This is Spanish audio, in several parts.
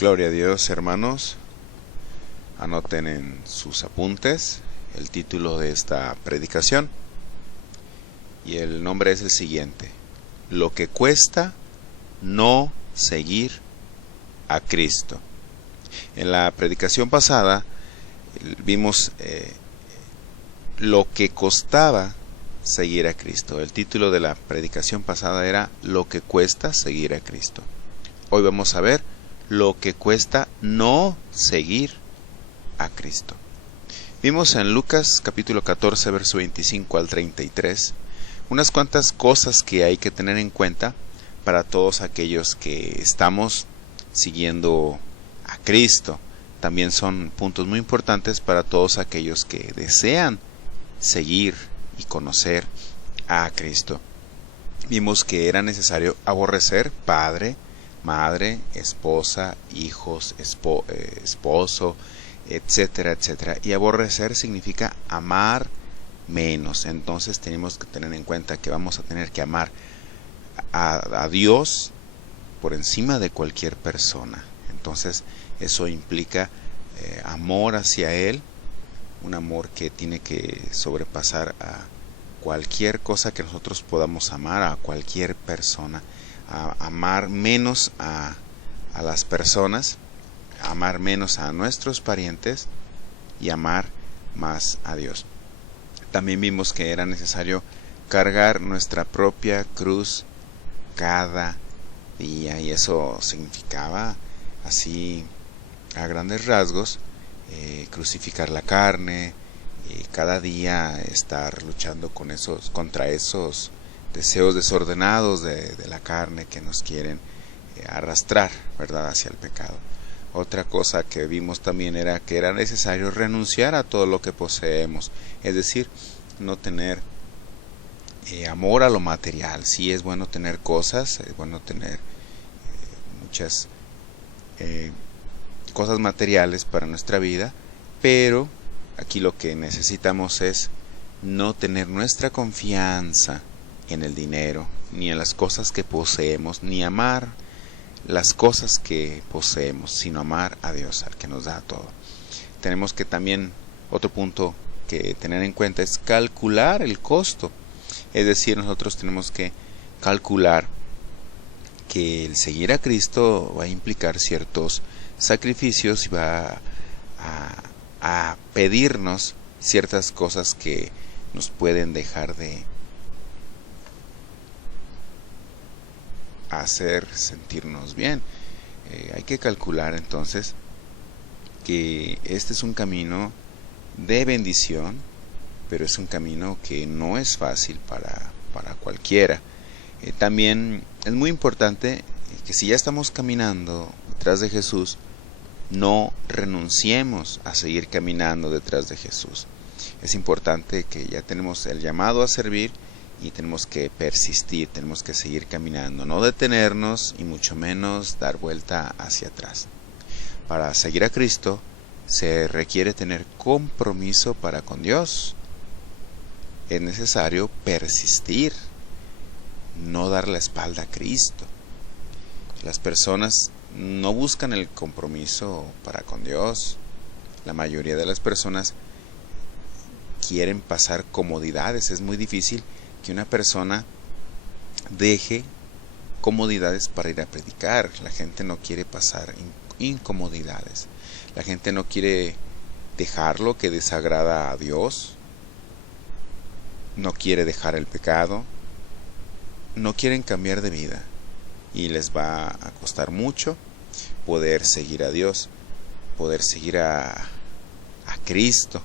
Gloria a Dios, hermanos. Anoten en sus apuntes el título de esta predicación. Y el nombre es el siguiente: Lo que cuesta no seguir a Cristo. En la predicación pasada vimos lo que costaba seguir a Cristo. El título de la predicación pasada era Lo que cuesta seguir a Cristo. Hoy vamos a ver lo que cuesta no seguir a Cristo. Vimos en Lucas capítulo 14, verso 25 al 33, unas cuantas cosas que hay que tener en cuenta para todos aquellos que estamos siguiendo a Cristo. También son puntos muy importantes para todos aquellos que desean seguir y conocer a Cristo. Vimos que era necesario aborrecer padre, madre, esposa, hijos, esposo, etcétera, etcétera. Y aborrecer significa amar menos. Entonces tenemos que tener en cuenta que vamos a tener que amar a Dios por encima de cualquier persona. Entonces eso implica amor hacia Él, un amor que tiene que sobrepasar a cualquier cosa que nosotros podamos amar, a cualquier persona. A amar menos a las personas, amar menos a nuestros parientes y amar más a Dios. También vimos que era necesario cargar nuestra propia cruz cada día, y eso significaba, así a grandes rasgos, crucificar la carne, cada día estar luchando contra esos deseos desordenados de la carne que nos quieren arrastrar, ¿verdad?, hacia el pecado. Otra cosa que vimos también era que era necesario renunciar a todo lo que poseemos, es decir, no tener amor a lo material. Sí, es bueno tener cosas, es bueno tener muchas cosas materiales para nuestra vida, pero aquí lo que necesitamos es no tener nuestra confianza en el dinero, ni en las cosas que poseemos, ni amar las cosas que poseemos, sino amar a Dios, al que nos da todo. Tenemos que también, otro punto que tener en cuenta es calcular el costo. Es decir, nosotros tenemos que calcular que el seguir a Cristo va a implicar ciertos sacrificios y va a pedirnos ciertas cosas que nos pueden dejar de hacer sentirnos bien. Hay que calcular entonces que este es un camino de bendición, pero es un camino que no es fácil para cualquiera. También es muy importante que si ya estamos caminando detrás de Jesús, no renunciemos a seguir caminando detrás de Jesús. Es importante que ya tenemos el llamado a servir y tenemos que persistir, tenemos que seguir caminando, no detenernos y mucho menos dar vuelta hacia atrás. Para seguir a Cristo se requiere tener compromiso para con Dios. Es necesario persistir, no dar la espalda a Cristo. Las personas no buscan el compromiso para con Dios. La mayoría de las personas quieren pasar comodidades. Es muy difícil que una persona deje comodidades para ir a predicar. La gente no quiere pasar incomodidades. La gente no quiere dejar lo que desagrada a Dios. No quiere dejar el pecado. No quieren cambiar de vida. Y les va a costar mucho poder seguir a Dios, poder seguir a Cristo.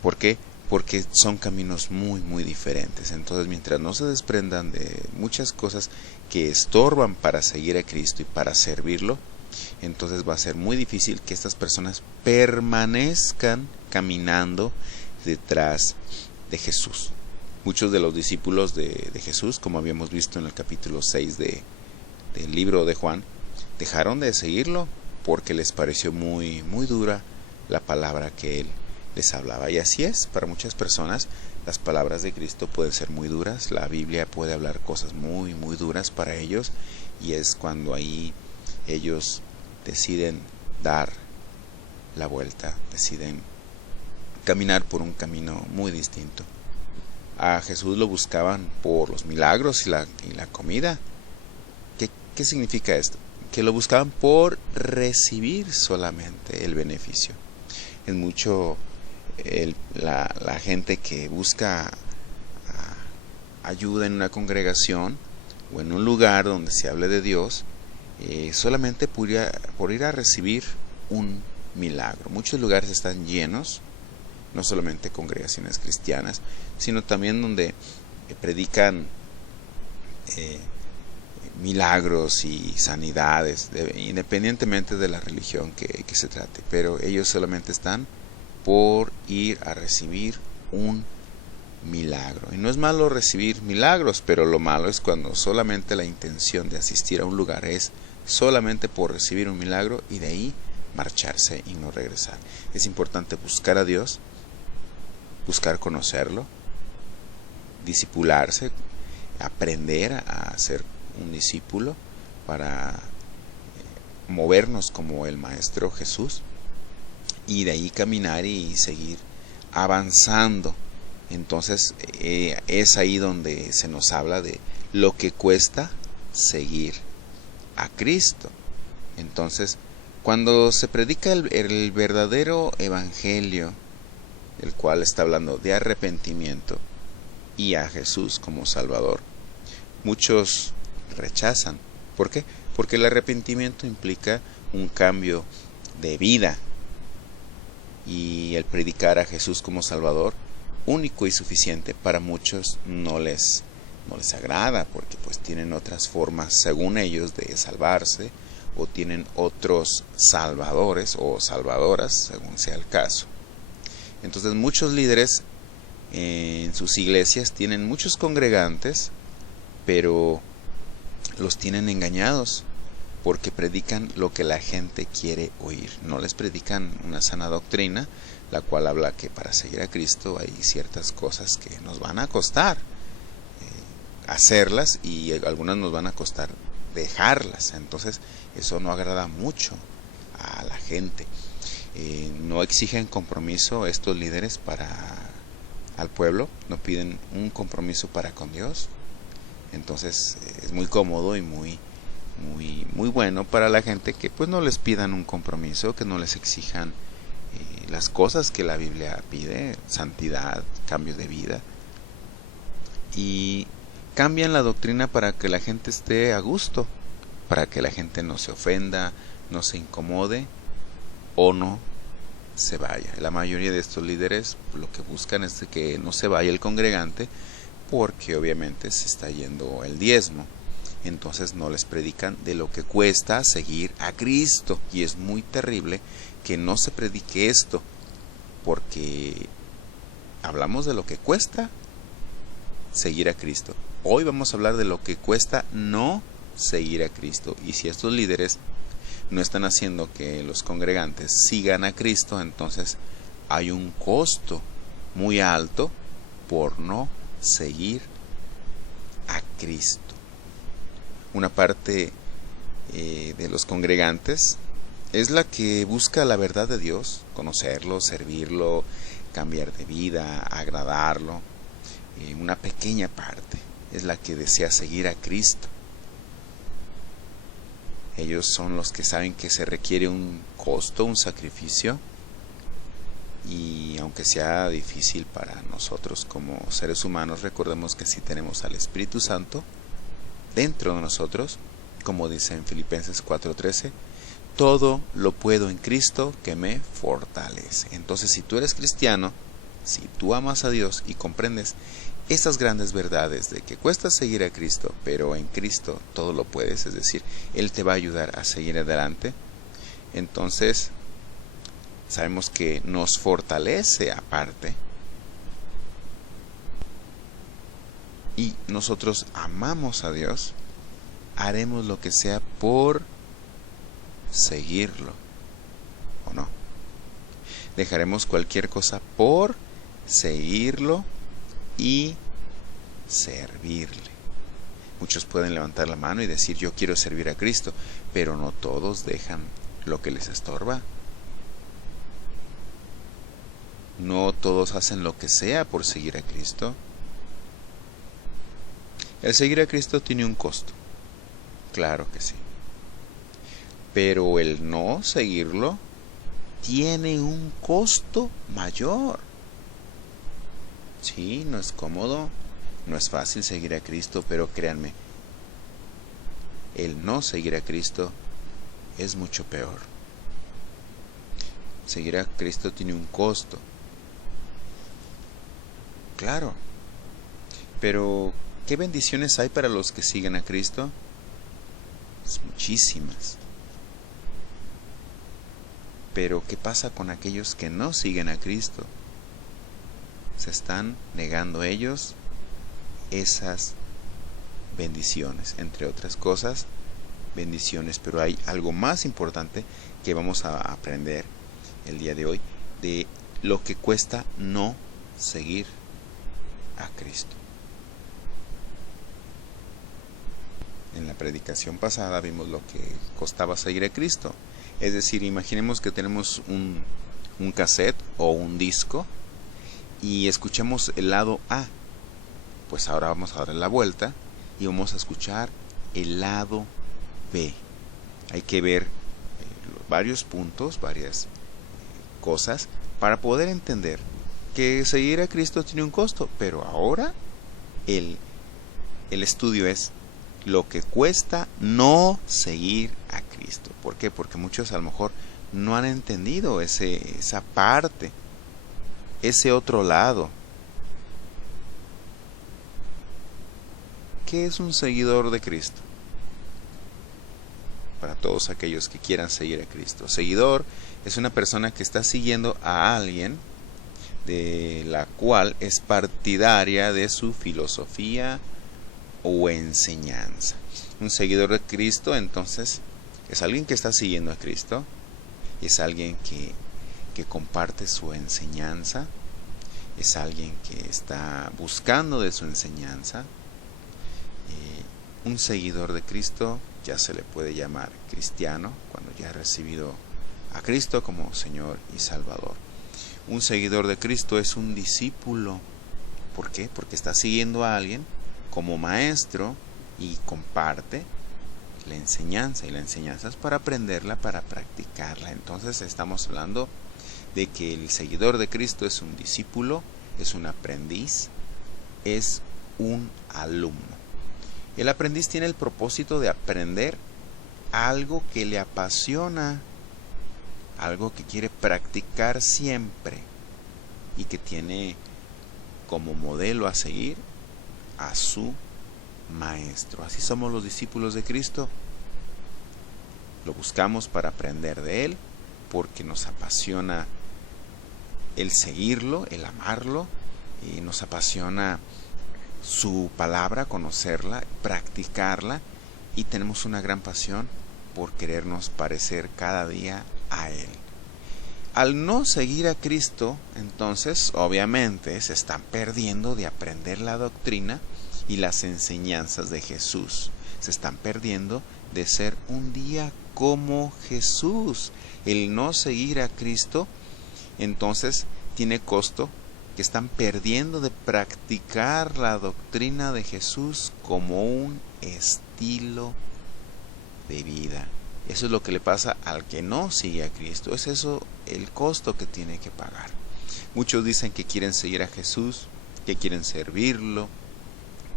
¿Por qué? Porque son caminos muy, muy diferentes. Entonces, mientras no se desprendan de muchas cosas que estorban para seguir a Cristo y para servirlo, entonces va a ser muy difícil que estas personas permanezcan caminando detrás de Jesús. Muchos de los discípulos de Jesús, como habíamos visto en el capítulo 6 del libro de Juan, dejaron de seguirlo porque les pareció muy, muy dura la palabra que él les hablaba. Y así es, para muchas personas las palabras de Cristo pueden ser muy duras. La Biblia puede hablar cosas muy, muy duras para ellos, y es cuando ahí ellos deciden dar la vuelta, deciden caminar por un camino muy distinto. A Jesús lo buscaban por los milagros y la comida. ¿Qué significa esto? Que lo buscaban por recibir solamente el beneficio. Es mucho la gente que busca ayuda en una congregación o en un lugar donde se hable de Dios, solamente por ir a recibir un milagro. Muchos lugares están llenos, no solamente congregaciones cristianas, sino también donde predican milagros y sanidades, independientemente de la religión que se trate, pero ellos solamente están por ir a recibir un milagro. Y no es malo recibir milagros, pero lo malo es cuando solamente la intención de asistir a un lugar es solamente por recibir un milagro y de ahí marcharse y no regresar. Es importante buscar a Dios, buscar conocerlo, discipularse, aprender a ser un discípulo para movernos como el Maestro Jesús y de ahí caminar y seguir avanzando. Entonces es ahí donde se nos habla de lo que cuesta seguir a Cristo. Entonces, cuando se predica el verdadero evangelio, el cual está hablando de arrepentimiento y a Jesús como Salvador, muchos rechazan. ¿Por qué? Porque el arrepentimiento implica un cambio de vida y el predicar a Jesús como Salvador único y suficiente para muchos no les agrada, porque pues tienen otras formas según ellos de salvarse, o tienen otros salvadores o salvadoras según sea el caso. Entonces muchos líderes en sus iglesias tienen muchos congregantes, pero los tienen engañados porque predican lo que la gente quiere oír. No les predican una sana doctrina, la cual habla que para seguir a Cristo hay ciertas cosas que nos van a costar hacerlas y algunas nos van a costar dejarlas. Entonces eso no agrada mucho a la gente. No exigen compromiso estos líderes al pueblo, no piden un compromiso para con Dios. Entonces es muy cómodo y muy bueno para la gente que pues no les pidan un compromiso, que no les exijan las cosas que la Biblia pide, santidad, cambio de vida, y cambian la doctrina para que la gente esté a gusto, para que la gente no se ofenda, no se incomode o no se vaya. La mayoría de estos líderes lo que buscan es de que no se vaya el congregante, porque obviamente se está yendo el diezmo. Entonces no les predican de lo que cuesta seguir a Cristo, y es muy terrible que no se predique esto, porque hablamos de lo que cuesta seguir a Cristo. Hoy vamos a hablar de lo que cuesta no seguir a Cristo, y si estos líderes no están haciendo que los congregantes sigan a Cristo, entonces hay un costo muy alto por no seguir a Cristo. Una parte de los congregantes es la que busca la verdad de Dios, conocerlo, servirlo, cambiar de vida, agradarlo. Una pequeña parte es la que desea seguir a Cristo. Ellos son los que saben que se requiere un costo, un sacrificio, y aunque sea difícil para nosotros como seres humanos, recordemos que si tenemos al Espíritu Santo dentro de nosotros, como dice en Filipenses 4:13, todo lo puedo en Cristo que me fortalece. Entonces, si tú eres cristiano, si tú amas a Dios y comprendes estas grandes verdades de que cuesta seguir a Cristo, pero en Cristo todo lo puedes, es decir, Él te va a ayudar a seguir adelante, entonces sabemos que nos fortalece aparte, y nosotros amamos a Dios, haremos lo que sea por seguirlo, ¿o no? Dejaremos cualquier cosa por seguirlo y servirle. Muchos pueden levantar la mano y decir yo quiero servir a Cristo, pero no todos dejan lo que les estorba. No todos hacen lo que sea por seguir a Cristo. El seguir a Cristo tiene un costo, claro que sí. Pero el no seguirlo tiene un costo mayor. Sí, no es cómodo, no es fácil seguir a Cristo, pero créanme, el no seguir a Cristo es mucho peor. Seguir a Cristo tiene un costo. Claro, pero ¿qué bendiciones hay para los que siguen a Cristo? Pues muchísimas. Pero ¿qué pasa con aquellos que no siguen a Cristo? Se están negando ellos esas bendiciones, entre otras cosas, bendiciones. Pero hay algo más importante que vamos a aprender el día de hoy, de lo que cuesta no seguir a Cristo. En la predicación pasada vimos lo que costaba seguir a Cristo. Es decir, imaginemos que tenemos un cassette o un disco y escuchamos el lado A. Pues ahora vamos a darle la vuelta y vamos a escuchar el lado B. Hay que ver varios puntos, varias cosas para poder entender que seguir a Cristo tiene un costo. Pero ahora el estudio es lo que cuesta no seguir a Cristo. ¿Por qué? Porque muchos a lo mejor no han entendido esa parte, ese otro lado. ¿Qué es un seguidor de Cristo? Para todos aquellos que quieran seguir a Cristo. Seguidor es una persona que está siguiendo a alguien de la cual es partidaria de su filosofía o enseñanza. Un seguidor de Cristo, entonces, es alguien que está siguiendo a Cristo, es alguien que comparte su enseñanza, es alguien que está buscando de su enseñanza. Un seguidor de Cristo ya se le puede llamar cristiano cuando ya ha recibido a Cristo como Señor y Salvador. Un seguidor de Cristo es un discípulo. ¿Por qué? Porque está siguiendo a alguien como maestro y comparte la enseñanza, y la enseñanza es para aprenderla, para practicarla. Entonces estamos hablando de que el seguidor de Cristo es un discípulo, es un aprendiz, es un alumno. El aprendiz tiene el propósito de aprender algo que le apasiona, algo que quiere practicar siempre y que tiene como modelo a seguir a su maestro. Así somos los discípulos de Cristo. Lo buscamos para aprender de Él, porque nos apasiona el seguirlo, el amarlo, y nos apasiona su palabra, conocerla, practicarla, y tenemos una gran pasión por querernos parecer cada día a Él. Al no seguir a Cristo, entonces, obviamente, se están perdiendo de aprender la doctrina y las enseñanzas de Jesús. Se están perdiendo de ser un día como Jesús. El no seguir a Cristo, entonces, tiene costo, que están perdiendo de practicar la doctrina de Jesús como un estilo de vida. Eso es lo que le pasa al que no sigue a Cristo. Es eso el costo que tiene que pagar. Muchos dicen que quieren seguir a Jesús, que quieren servirlo,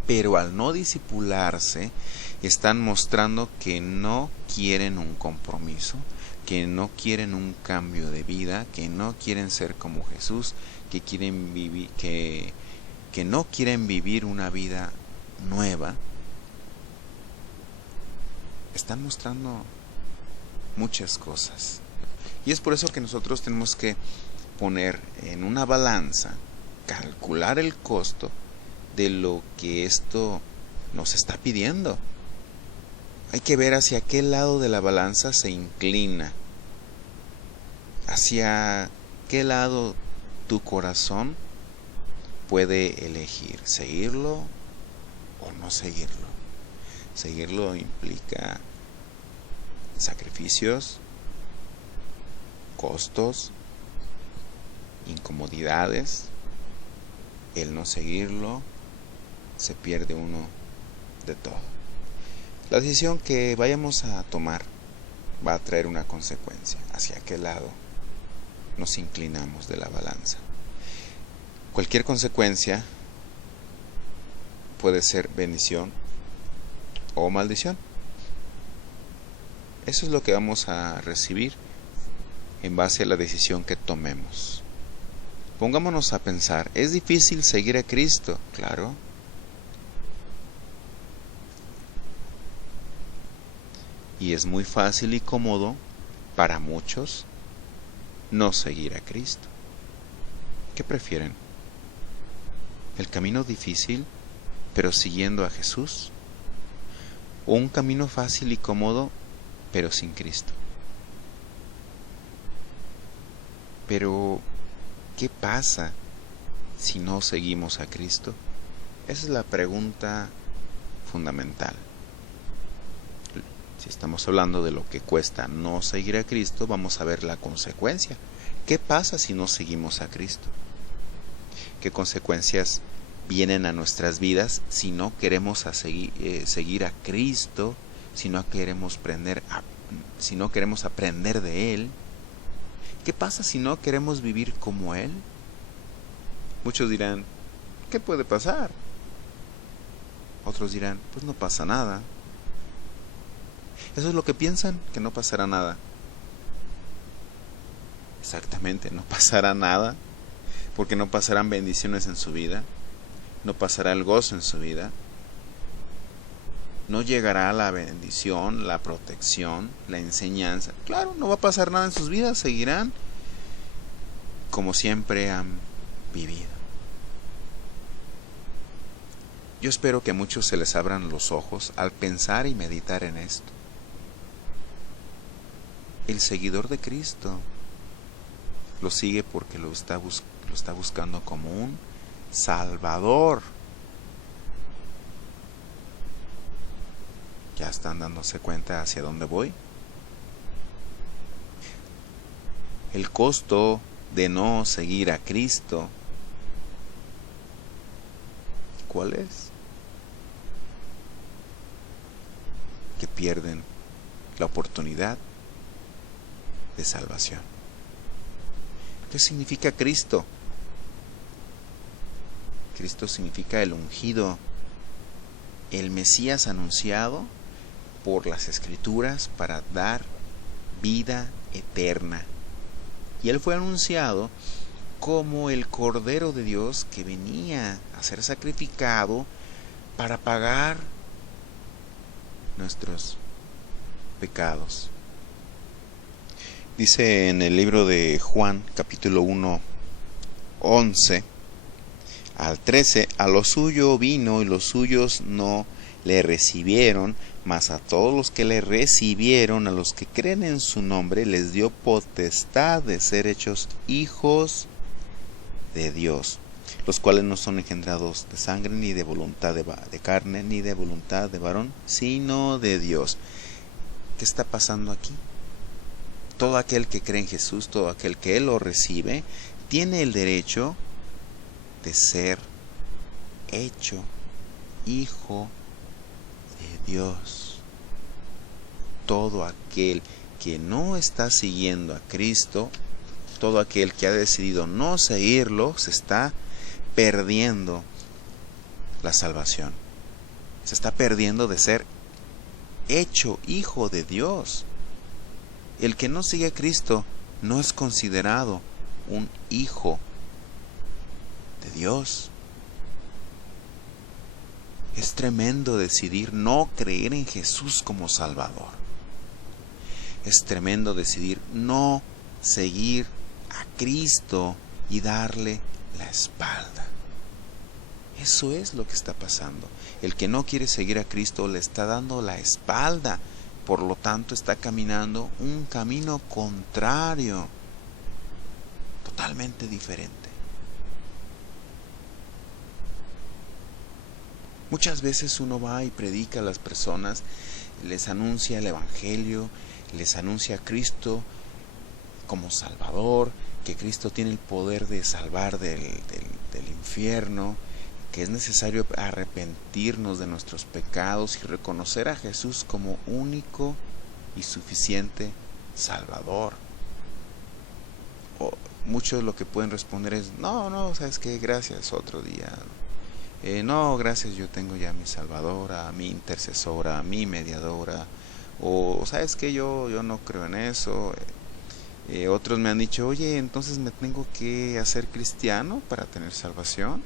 pero al no discipularse están mostrando que no quieren un compromiso, que no quieren un cambio de vida, que no quieren ser como Jesús, que quieren vivir, que no quieren vivir una vida nueva. Están mostrando muchas cosas. Y es por eso que nosotros tenemos que poner en una balanza, calcular el costo de lo que esto nos está pidiendo. Hay que ver hacia qué lado de la balanza se inclina, hacia qué lado tu corazón puede elegir, seguirlo o no seguirlo. Seguirlo implica sacrificios, costos, incomodidades. El no seguirlo, se pierde uno de todo. La decisión que vayamos a tomar va a traer una consecuencia. Hacia qué lado nos inclinamos de la balanza. Cualquier consecuencia puede ser bendición o maldición. Eso es lo que vamos a recibir en base a la decisión que tomemos. Pongámonos a pensar, ¿es difícil seguir a Cristo? Claro. Y es muy fácil y cómodo para muchos no seguir a Cristo. ¿Qué prefieren? ¿El camino difícil, pero siguiendo a Jesús? ¿O un camino fácil y cómodo, pero sin Cristo? Pero, ¿qué pasa si no seguimos a Cristo? Esa es la pregunta fundamental. Si estamos hablando de lo que cuesta no seguir a Cristo, vamos a ver la consecuencia. ¿Qué pasa si no seguimos a Cristo? ¿Qué consecuencias vienen a nuestras vidas si no queremos seguir a Cristo, si no queremos aprender de Él? ¿Qué pasa si no queremos vivir como Él? Muchos dirán, ¿qué puede pasar? Otros dirán, pues no pasa nada. Eso es lo que piensan, que no pasará nada. Exactamente, no pasará nada, porque no pasarán bendiciones en su vida, no pasará el gozo en su vida, no llegará la bendición, la protección, la enseñanza. Claro, no va a pasar nada en sus vidas, seguirán como siempre han vivido. Yo espero que a muchos se les abran los ojos al pensar y meditar en esto. El seguidor de Cristo lo sigue porque lo está buscando como un Salvador. ¿Ya están dándose cuenta hacia dónde voy? El costo de no seguir a Cristo, ¿cuál es? Que pierden la oportunidad de salvación. ¿Qué significa Cristo? Cristo significa el ungido, el Mesías anunciado por las Escrituras para dar vida eterna. Y Él fue anunciado como el Cordero de Dios que venía a ser sacrificado para pagar nuestros pecados. Dice en el libro de Juan, capítulo 1, 11 al 13, a lo suyo vino y los suyos no le recibieron, mas a todos los que le recibieron, a los que creen en su nombre, les dio potestad de ser hechos hijos de Dios, los cuales no son engendrados de sangre, ni de voluntad de carne, ni de voluntad de varón, sino de Dios. ¿Qué está pasando aquí? Todo aquel que cree en Jesús, todo aquel que Él lo recibe, tiene el derecho de ser hecho hijo de Dios. Todo aquel que no está siguiendo a Cristo, todo aquel que ha decidido no seguirlo, se está perdiendo la salvación. Se está perdiendo de ser hecho hijo de Dios. El que no sigue a Cristo no es considerado un hijo de Dios. Es tremendo decidir no creer en Jesús como Salvador. Es tremendo decidir no seguir a Cristo y darle la espalda. Eso es lo que está pasando. El que no quiere seguir a Cristo le está dando la espalda. Por lo tanto, está caminando un camino contrario, totalmente diferente. Muchas veces uno va y predica a las personas, les anuncia el Evangelio, les anuncia a Cristo como Salvador, que Cristo tiene el poder de salvar del infierno, que es necesario arrepentirnos de nuestros pecados y reconocer a Jesús como único y suficiente Salvador. Muchos lo que pueden responder es, no, ¿sabes qué? Gracias, otro día. No, gracias, yo tengo ya a mi Salvadora, a mi intercesora, a mi mediadora. O, ¿sabes qué? Yo no creo en eso. Otros me han dicho, oye, entonces me tengo que hacer cristiano para tener salvación.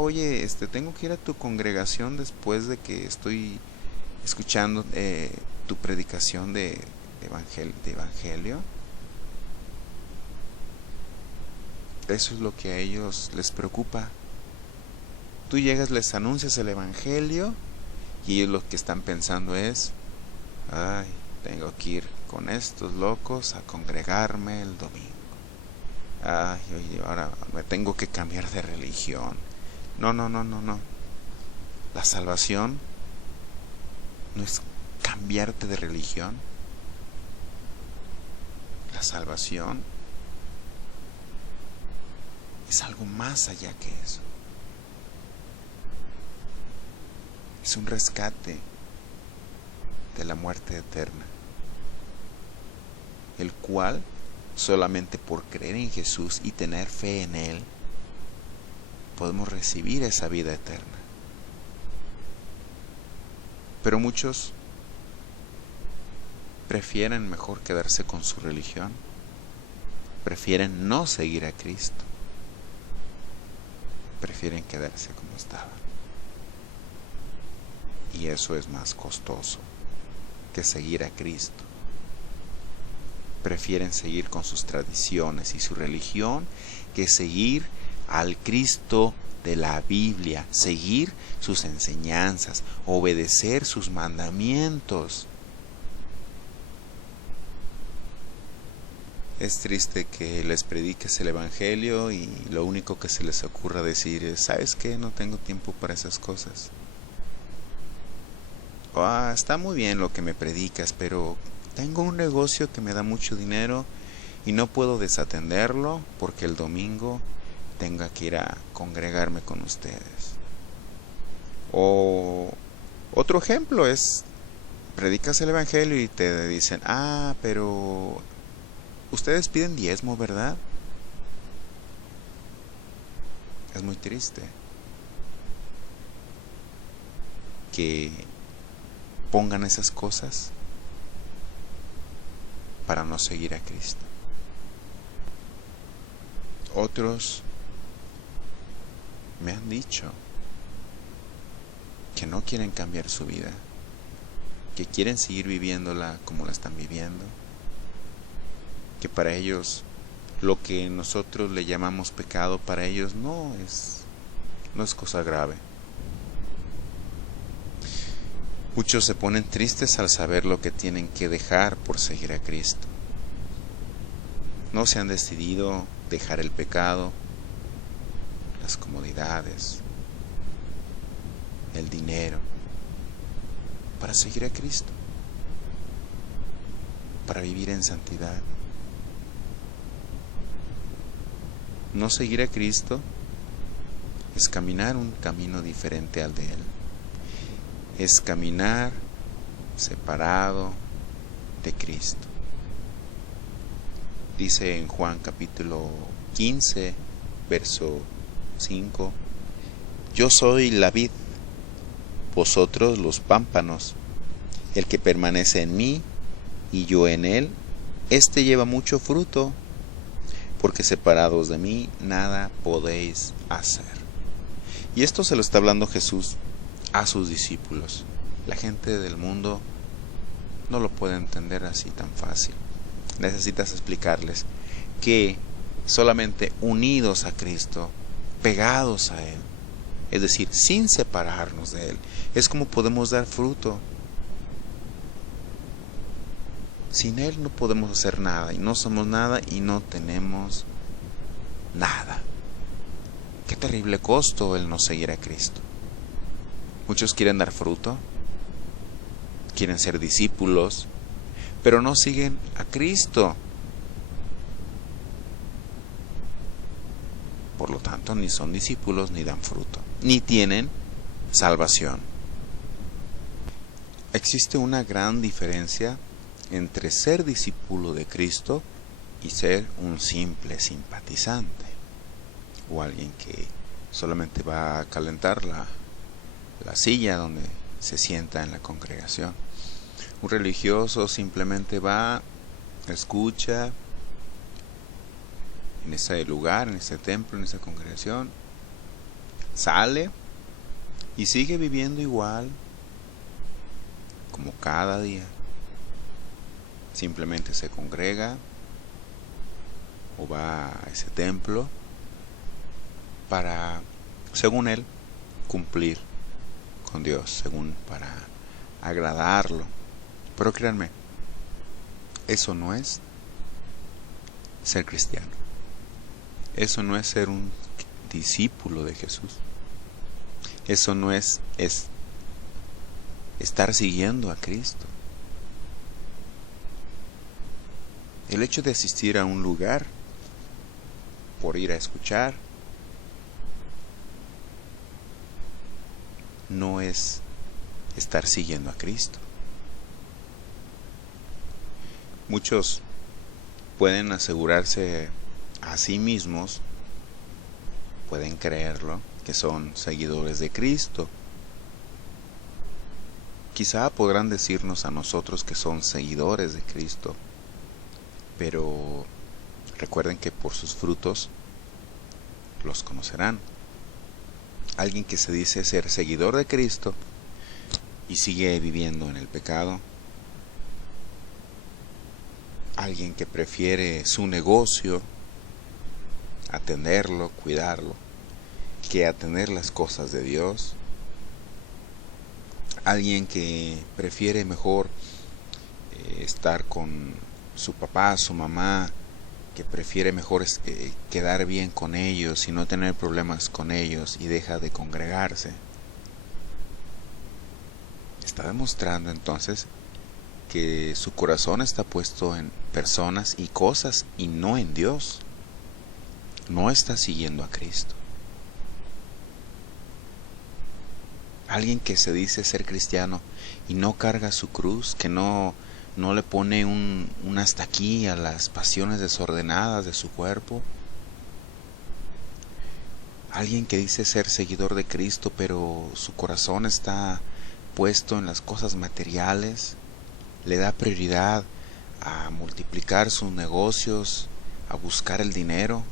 Oye, tengo que ir a tu congregación después de que estoy escuchando tu predicación de evangelio. Eso es lo que a ellos les preocupa. Tú llegas, les anuncias el evangelio y ellos lo que están pensando es, tengo que ir con estos locos a congregarme el domingo. Oye, ahora me tengo que cambiar de religión. No. La salvación no es cambiarte de religión. La salvación es algo más allá que eso. Es un rescate de la muerte eterna, el cual solamente por creer en Jesús y tener fe en Él podemos recibir esa vida eterna. Pero muchos prefieren mejor quedarse con su religión, prefieren no seguir a Cristo, prefieren quedarse como estaban. Y eso es más costoso que seguir a Cristo. Prefieren seguir con sus tradiciones y su religión que seguir al Cristo de la Biblia, seguir sus enseñanzas, obedecer sus mandamientos. Es triste que les prediques el evangelio y lo único que se les ocurra decir es, ¿sabes qué? No tengo tiempo para esas cosas. Está muy bien lo que me predicas, pero tengo un negocio que me da mucho dinero y no puedo desatenderlo porque el domingo tenga que ir a congregarme con ustedes. O otro ejemplo es, predicas el evangelio y te dicen, pero ustedes piden diezmo, ¿verdad? Es muy triste que pongan esas cosas para no seguir a Cristo. Otros me han dicho que no quieren cambiar su vida, que quieren seguir viviéndola como la están viviendo, que para ellos lo que nosotros le llamamos pecado, para ellos no es cosa grave. Muchos se ponen tristes al saber lo que tienen que dejar por seguir a Cristo. No se han decidido dejar el pecado, las comodidades, el dinero, para seguir a Cristo, para vivir en santidad. No seguir a Cristo es caminar un camino diferente al de Él. Es caminar separado de Cristo. Dice en Juan capítulo 15, verso 5, yo soy la vid, vosotros los pámpanos. El que permanece en mí y yo en él, éste lleva mucho fruto, porque separados de mí nada podéis hacer. Y esto se lo está hablando Jesús a sus discípulos. La gente del mundo no lo puede entender así tan fácil. Necesitas explicarles que solamente unidos a Cristo, pegados a Él, es decir, sin separarnos de Él, es como podemos dar fruto. Sin Él no podemos hacer nada, y no somos nada y no tenemos nada. Qué terrible costo el no seguir a Cristo. Muchos quieren dar fruto, quieren ser discípulos, pero no siguen a Cristo. Por lo tanto, ni son discípulos, ni dan fruto, ni tienen salvación. Existe una gran diferencia entre ser discípulo de Cristo y ser un simple simpatizante, o alguien que solamente va a calentar la silla donde se sienta en la congregación. Un religioso simplemente va, escucha en ese lugar, en ese templo, en esa congregación, sale y sigue viviendo igual como cada día. Simplemente se congrega o va a ese templo para, según él, cumplir con Dios, según para agradarlo. Pero créanme, eso no es ser cristiano. Eso no es ser un discípulo de Jesús. Eso no es estar siguiendo a Cristo. El hecho de asistir a un lugar por ir a escuchar no es estar siguiendo a Cristo. Muchos pueden asegurarse a sí mismos, pueden creerlo, que son seguidores de Cristo. Quizá podrán decirnos a nosotros que son seguidores de Cristo, pero recuerden que por sus frutos los conocerán. Alguien que se dice ser seguidor de Cristo y sigue viviendo en el pecado. Alguien que prefiere su negocio, atenderlo, cuidarlo, que atender las cosas de Dios. Alguien que prefiere mejor estar con su papá, su mamá, que prefiere mejor quedar bien con ellos y no tener problemas con ellos y deja de congregarse. Está demostrando entonces que su corazón está puesto en personas y cosas y no en Dios. No está siguiendo a Cristo. Alguien que se dice ser cristiano y no carga su cruz, que no le pone un hasta aquí a las pasiones desordenadas de su cuerpo. Alguien que dice ser seguidor de Cristo, pero su corazón está puesto en las cosas materiales, le da prioridad a multiplicar sus negocios, a buscar el dinero,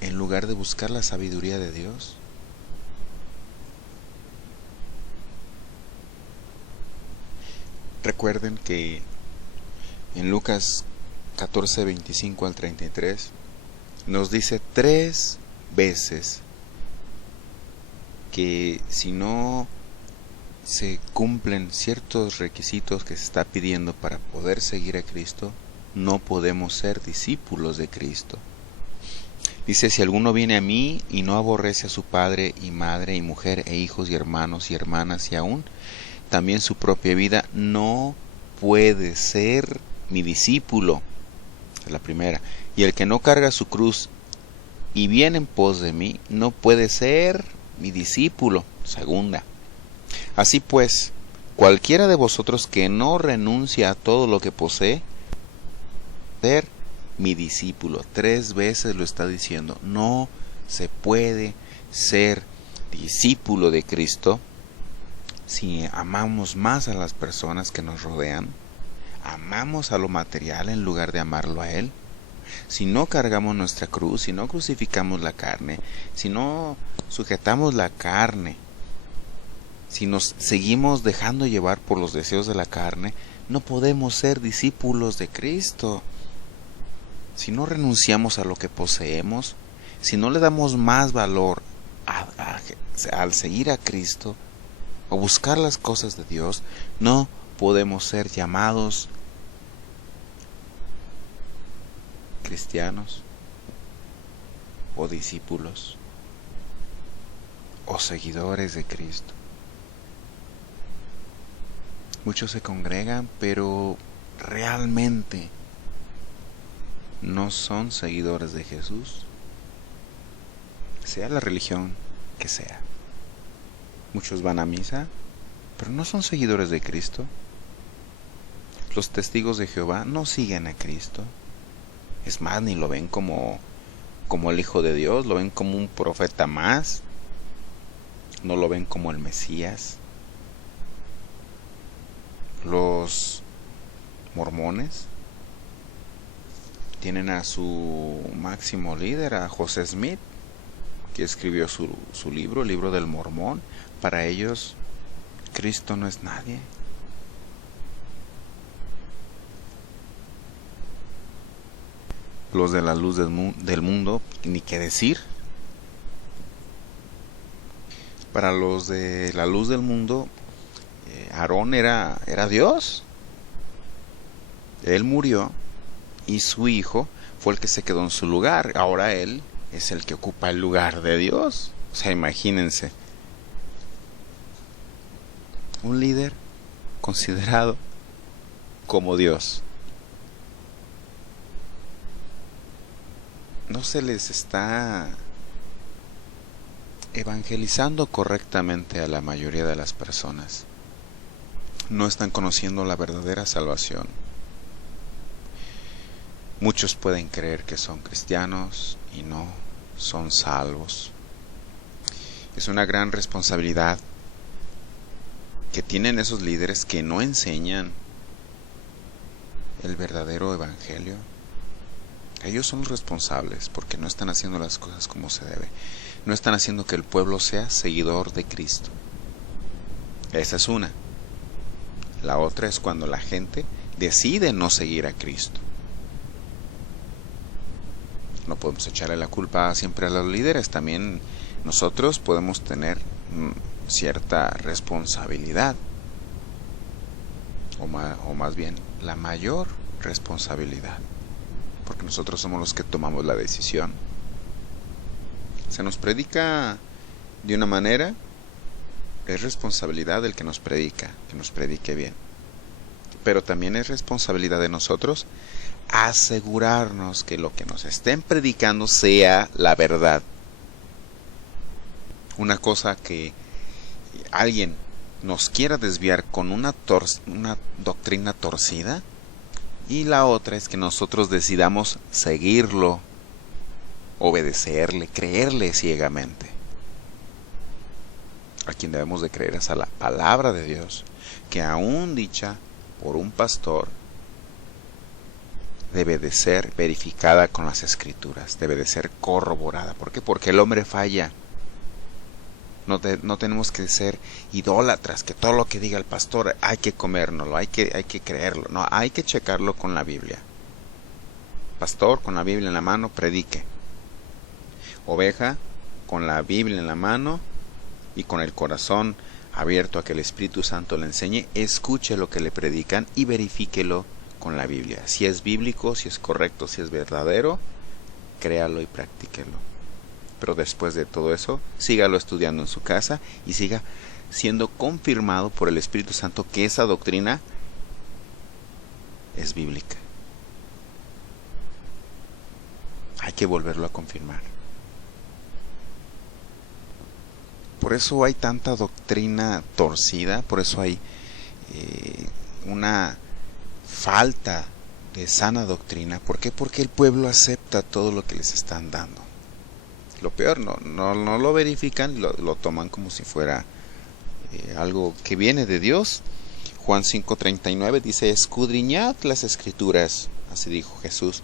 en lugar de buscar la sabiduría de Dios. Recuerden que en Lucas 14, 25 al 33 nos dice 3 veces que si no se cumplen ciertos requisitos que se está pidiendo para poder seguir a Cristo, no podemos ser discípulos de Cristo. Dice: si alguno viene a mí y no aborrece a su padre y madre y mujer e hijos y hermanos y hermanas y aún también su propia vida, no puede ser mi discípulo. Es la primera. Y el que no carga su cruz y viene en pos de mí, no puede ser mi discípulo. Segunda. Así pues, cualquiera de vosotros que no renuncia a todo lo que posee, ser mi discípulo. 3 veces lo está diciendo. No se puede ser discípulo de Cristo si amamos más a las personas que nos rodean, amamos a lo material en lugar de amarlo a Él, si no cargamos nuestra cruz, si no crucificamos la carne, si no sujetamos la carne, si nos seguimos dejando llevar por los deseos de la carne, no podemos ser discípulos de Cristo. Si no renunciamos a lo que poseemos, si no le damos más valor al seguir a Cristo, o buscar las cosas de Dios, no podemos ser llamados cristianos o discípulos o seguidores de Cristo. Muchos se congregan, pero realmente no son seguidores de Jesús, sea la religión que sea. Muchos van a misa, pero no son seguidores de Cristo. Los testigos de Jehová no siguen a Cristo. Es más, ni lo ven como el Hijo de Dios, lo ven como un profeta más. No lo ven como el Mesías. Los mormones tienen a su máximo líder, a José Smith, que escribió su libro, el libro del Mormón. Para ellos, Cristo no es nadie. Los de la luz del mundo, ni qué decir. Para los de la luz del mundo, Aarón era Dios. Él murió y su hijo fue el que se quedó en su lugar. Ahora él es el que ocupa el lugar de Dios. O sea, imagínense. Un líder considerado como Dios. No se les está evangelizando correctamente a la mayoría de las personas. No están conociendo la verdadera salvación. Muchos pueden creer que son cristianos y no son salvos. Es una gran responsabilidad que tienen esos líderes que no enseñan el verdadero evangelio. Ellos son los responsables porque no están haciendo las cosas como se debe. No están haciendo que el pueblo sea seguidor de Cristo. Esa es una. La otra es cuando la gente decide no seguir a Cristo. No podemos echarle la culpa siempre a los líderes. También nosotros podemos tener cierta responsabilidad. O más bien, la mayor responsabilidad. Porque nosotros somos los que tomamos la decisión. Se nos predica de una manera, es responsabilidad del que nos predica, que nos predique bien. Pero también es responsabilidad de nosotros asegurarnos que lo que nos estén predicando sea la verdad. Una cosa que alguien nos quiera desviar con una doctrina torcida, y la otra es que nosotros decidamos seguirlo, obedecerle, creerle ciegamente. A quien debemos de creer es a la palabra de Dios, que aún dicha por un pastor, debe de ser verificada con las Escrituras, debe de ser corroborada. ¿Por qué? Porque el hombre falla. No tenemos que ser idólatras, que todo lo que diga el pastor hay que comérnoslo, hay que creerlo. No, hay que checarlo con la Biblia. Pastor, con la Biblia en la mano, predique. Oveja, con la Biblia en la mano y con el corazón abierto a que el Espíritu Santo le enseñe, escuche lo que le predican y verifíquelo con la Biblia. Si es bíblico, si es correcto, si es verdadero, créalo y practíquelo. Pero después de todo eso, sígalo estudiando en su casa y siga siendo confirmado por el Espíritu Santo que esa doctrina es bíblica. Hay que volverlo a confirmar. Por eso hay tanta doctrina torcida, por eso hay una falta de sana doctrina. ¿Por qué? Porque el pueblo acepta todo lo que les están dando. Lo peor, no lo verifican, lo toman como si fuera algo que viene de Dios. Juan 5:39 dice: escudriñad las Escrituras, así dijo Jesús,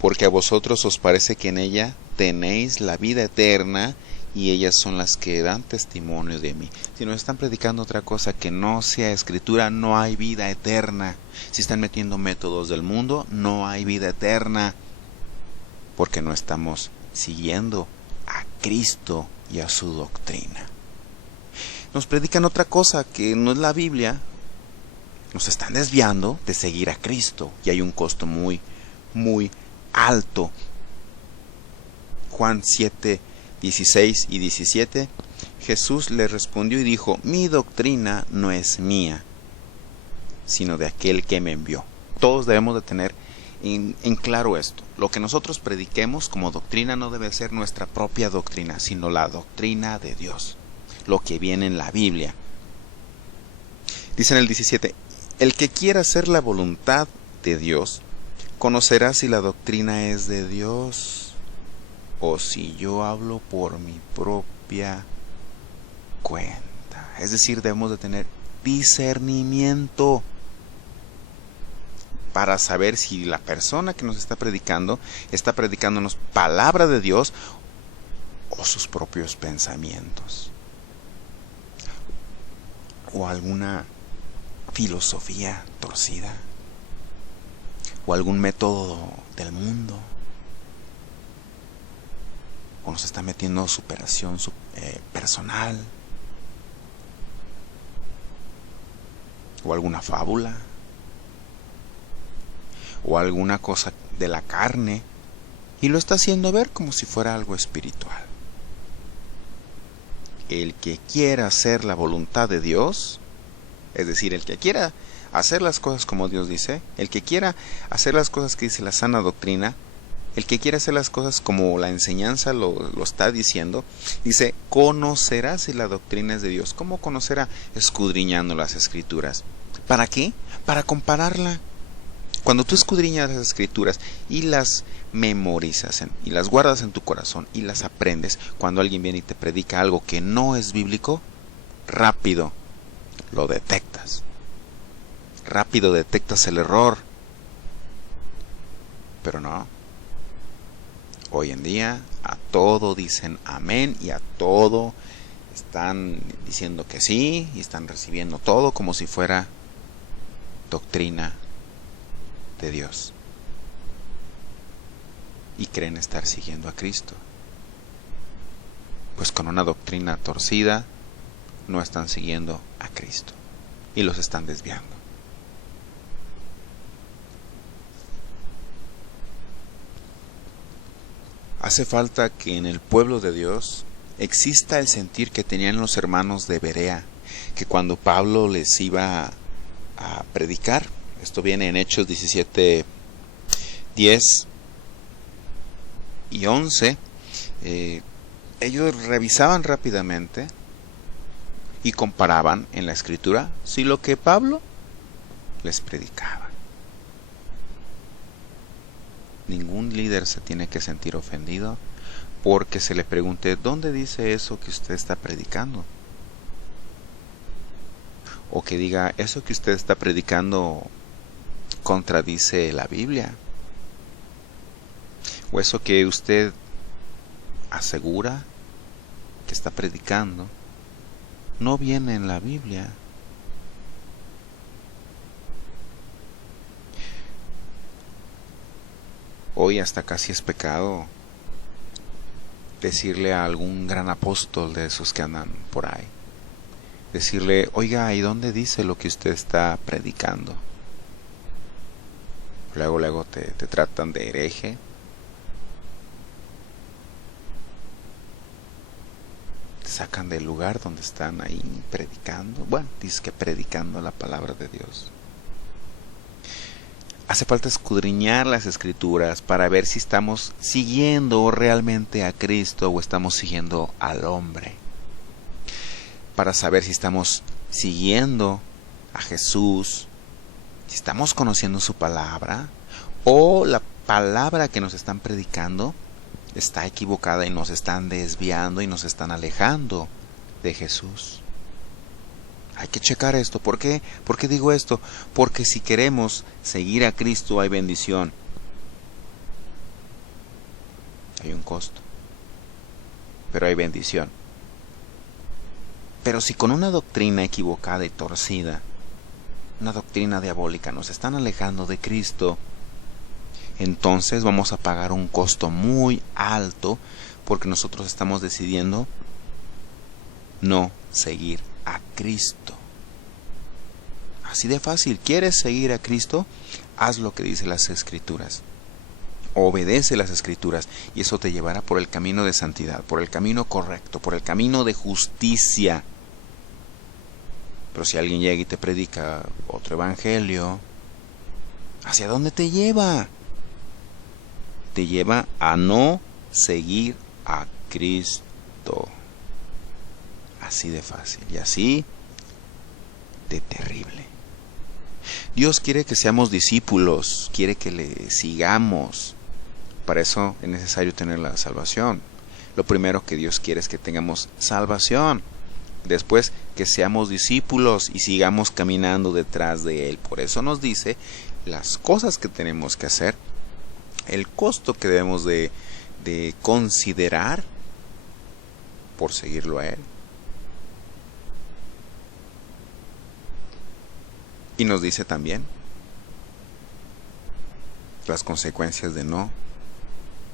porque a vosotros os parece que en ella tenéis la vida eterna, y ellas son las que dan testimonio de mí. Si nos están predicando otra cosa que no sea Escritura, no hay vida eterna. Si están metiendo métodos del mundo, no hay vida eterna, porque no estamos siguiendo a Cristo y a su doctrina. Nos predican otra cosa que no es la Biblia. Nos están desviando de seguir a Cristo, y hay un costo muy, muy alto. Juan 7:16 y 17, Jesús le respondió y dijo: mi doctrina no es mía, sino de aquel que me envió. Todos debemos de tener en claro esto. Lo que nosotros prediquemos como doctrina no debe ser nuestra propia doctrina, sino la doctrina de Dios, lo que viene en la Biblia. Dice en el 17, el que quiera hacer la voluntad de Dios, conocerá si la doctrina es de Dios o si yo hablo por mi propia cuenta. Es decir, debemos de tener discernimiento para saber si la persona que nos está predicándonos palabra de Dios o sus propios pensamientos o alguna filosofía torcida o algún método del mundo, o nos está metiendo superación personal o alguna fábula o alguna cosa de la carne y lo está haciendo ver como si fuera algo espiritual. El que quiera hacer la voluntad de Dios, es decir, el que quiera hacer las cosas como Dios dice, el que quiera hacer las cosas que dice la sana doctrina, el que quiera hacer las cosas como la enseñanza lo está diciendo, dice, conocerá si la doctrina es de Dios. ¿Cómo conocerá? Escudriñando las escrituras. ¿Para qué? Para compararla. Cuando tú escudriñas las escrituras y las memorizas y las guardas en tu corazón y las aprendes, cuando alguien viene y te predica algo que no es bíblico, rápido lo detectas. Rápido detectas el error. Pero no. Hoy en día a todo dicen amén y a todo están diciendo que sí y están recibiendo todo como si fuera doctrina de Dios. Y creen estar siguiendo a Cristo. Pues con una doctrina torcida no están siguiendo a Cristo y los están desviando. Hace falta que en el pueblo de Dios exista el sentir que tenían los hermanos de Berea, que cuando Pablo les iba a predicar, esto viene en Hechos 17, 10 y 11, ellos revisaban rápidamente y comparaban en la escritura si lo que Pablo les predicaba. Ningún líder se tiene que sentir ofendido porque se le pregunte ¿dónde dice eso que usted está predicando? O que diga eso que usted está predicando contradice la Biblia. O eso que usted asegura que está predicando no viene en la Biblia. Hoy hasta casi es pecado decirle a algún gran apóstol de esos que andan por ahí, decirle, oiga, ¿y dónde dice lo que usted está predicando? Luego te tratan de hereje. Te sacan del lugar donde están ahí predicando. Bueno, dices que predicando la palabra de Dios. Hace falta escudriñar las escrituras para ver si estamos siguiendo realmente a Cristo o estamos siguiendo al hombre. Para saber si estamos siguiendo a Jesús, si estamos conociendo su palabra o la palabra que nos están predicando está equivocada y nos están desviando y nos están alejando de Jesús. Hay que checar esto. ¿Por qué? ¿Por qué digo esto? Porque si queremos seguir a Cristo hay bendición. Hay un costo. Pero hay bendición. Pero si con una doctrina equivocada y torcida, una doctrina diabólica, nos están alejando de Cristo, entonces vamos a pagar un costo muy alto porque nosotros estamos decidiendo no seguir a Cristo. Así de fácil. ¿Quieres seguir a Cristo? Haz lo que dice las Escrituras. Obedece las Escrituras y eso te llevará por el camino de santidad, por el camino correcto, por el camino de justicia. Pero si alguien llega y te predica otro evangelio, ¿hacia dónde te lleva? Te lleva a no seguir a Cristo. Así de fácil y así de terrible. Dios quiere que seamos discípulos, quiere que le sigamos. Para eso es necesario tener la salvación. Lo primero que Dios quiere es que tengamos salvación. Después, que seamos discípulos y sigamos caminando detrás de Él. Por eso nos dice las cosas que tenemos que hacer, el costo que debemos de considerar por seguirlo a Él. Y nos dice también las consecuencias de no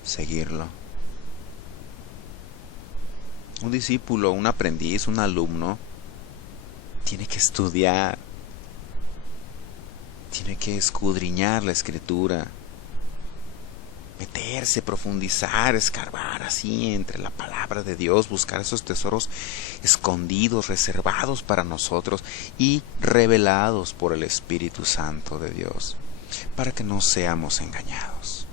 seguirlo. Un discípulo, un aprendiz, un alumno tiene que estudiar, tiene que escudriñar la Escritura, meterse, profundizar, escarbar así entre la palabra de Dios, buscar esos tesoros escondidos, reservados para nosotros y revelados por el Espíritu Santo de Dios, para que no seamos engañados,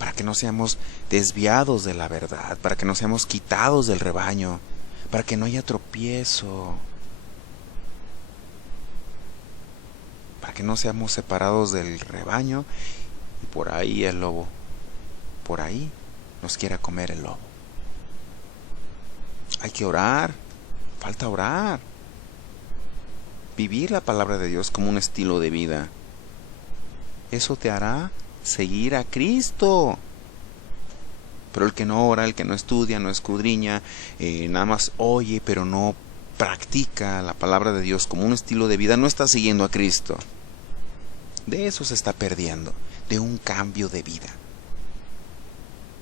para que no seamos desviados de la verdad, para que no seamos quitados del rebaño, para que no haya tropiezo, para que no seamos separados del rebaño y por ahí el lobo, por ahí nos quiera comer el lobo. Hay que orar, falta orar, vivir la palabra de Dios como un estilo de vida. Eso te hará seguir a Cristo. Pero el que no ora, el que no estudia, no escudriña, nada más oye pero no practica la palabra de Dios como un estilo de vida, no está siguiendo a Cristo. De eso se está perdiendo, de un cambio de vida,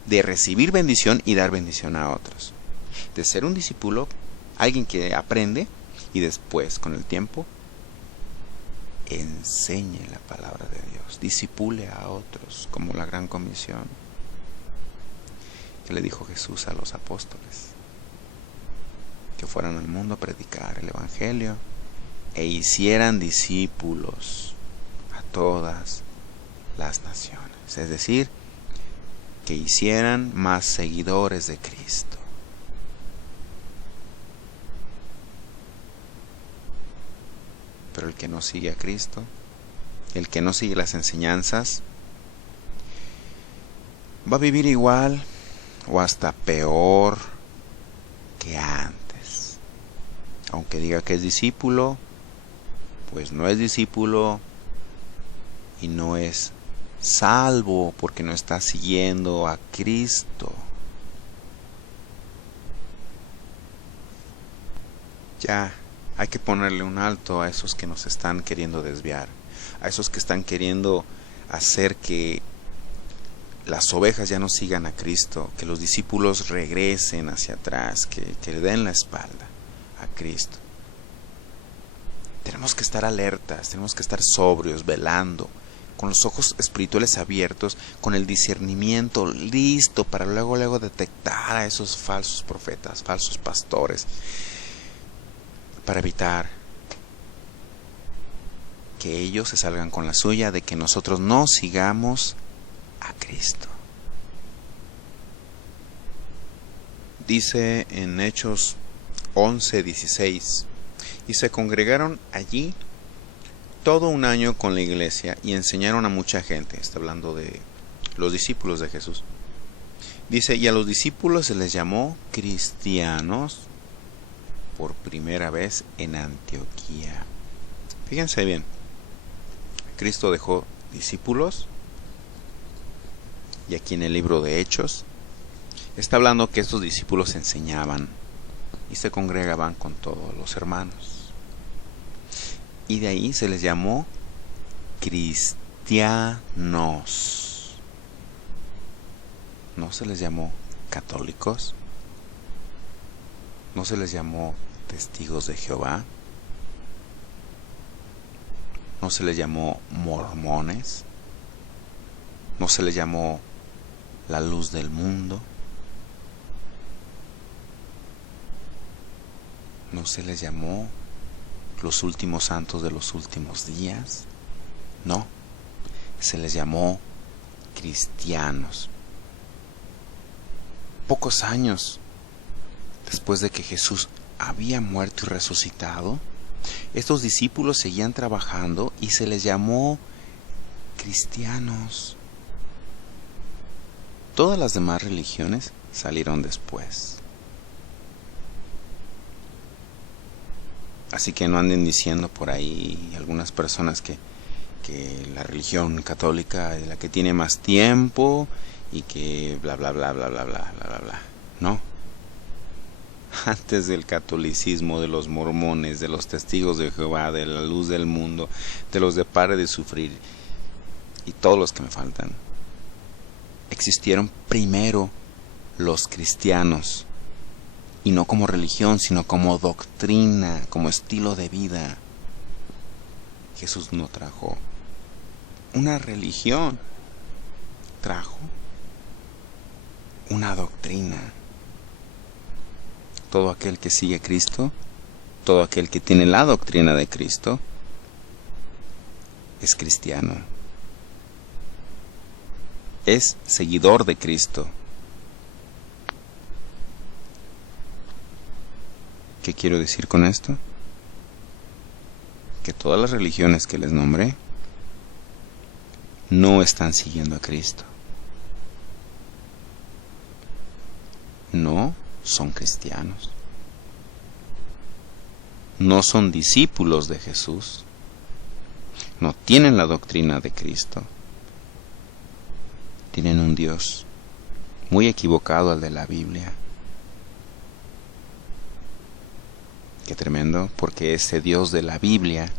de recibir bendición y dar bendición a otros, de ser un discípulo, alguien que aprende y después con el tiempo enseñe la palabra de Dios, discipule a otros, como la gran comisión que le dijo Jesús a los apóstoles, que fueran al mundo a predicar el evangelio e hicieran discípulos a todas las naciones, es decir, que hicieran más seguidores de Cristo. Pero el que no sigue a Cristo, el que no sigue las enseñanzas, va a vivir igual o hasta peor que antes. Aunque diga que es discípulo, pues no es discípulo y no es salvo porque no está siguiendo a Cristo. Ya hay que ponerle un alto a esos que nos están queriendo desviar, a esos que están queriendo hacer que las ovejas ya no sigan a Cristo, que los discípulos regresen hacia atrás, que le den la espalda a Cristo. Tenemos que estar alertas, tenemos que estar sobrios, velando, con los ojos espirituales abiertos, con el discernimiento listo para luego detectar a esos falsos profetas, falsos pastores, para evitar que ellos se salgan con la suya de que nosotros no sigamos a Cristo. Dice en Hechos 11:16, y se congregaron allí todo un año con la iglesia y enseñaron a mucha gente. Está hablando de los discípulos de Jesús. Dice, y a los discípulos se les llamó cristianos por primera vez en Antioquía. Fíjense bien, Cristo dejó discípulos, y aquí en el libro de Hechos está hablando que estos discípulos enseñaban y se congregaban con todos los hermanos. Y de ahí se les llamó cristianos. No se les llamó católicos, no se les llamó testigos de Jehová, no se les llamó mormones, no se les llamó la luz del mundo. No se les llamó los últimos santos de los últimos días. No, se les llamó cristianos. Pocos años después de que Jesús había muerto y resucitado, estos discípulos seguían trabajando y se les llamó cristianos. Todas las demás religiones salieron después. Así que no anden diciendo por ahí algunas personas que la religión católica es la que tiene más tiempo y que bla bla bla bla bla bla bla bla bla. No. Antes del catolicismo, de los mormones, de los testigos de Jehová, de la luz del mundo, de los de Pare de Sufrir y todos los que me faltan, existieron primero los cristianos, y no como religión, sino como doctrina, como estilo de vida. Jesús no trajo una religión, trajo una doctrina. Todo aquel que sigue a Cristo, todo aquel que tiene la doctrina de Cristo, es cristiano. Es seguidor de Cristo. ¿Qué quiero decir con esto? Que todas las religiones que les nombré no están siguiendo a Cristo. No son cristianos. No son discípulos de Jesús. No tienen la doctrina de Cristo. Tienen un Dios muy equivocado al de la Biblia. Qué tremendo, porque ese Dios de la Biblia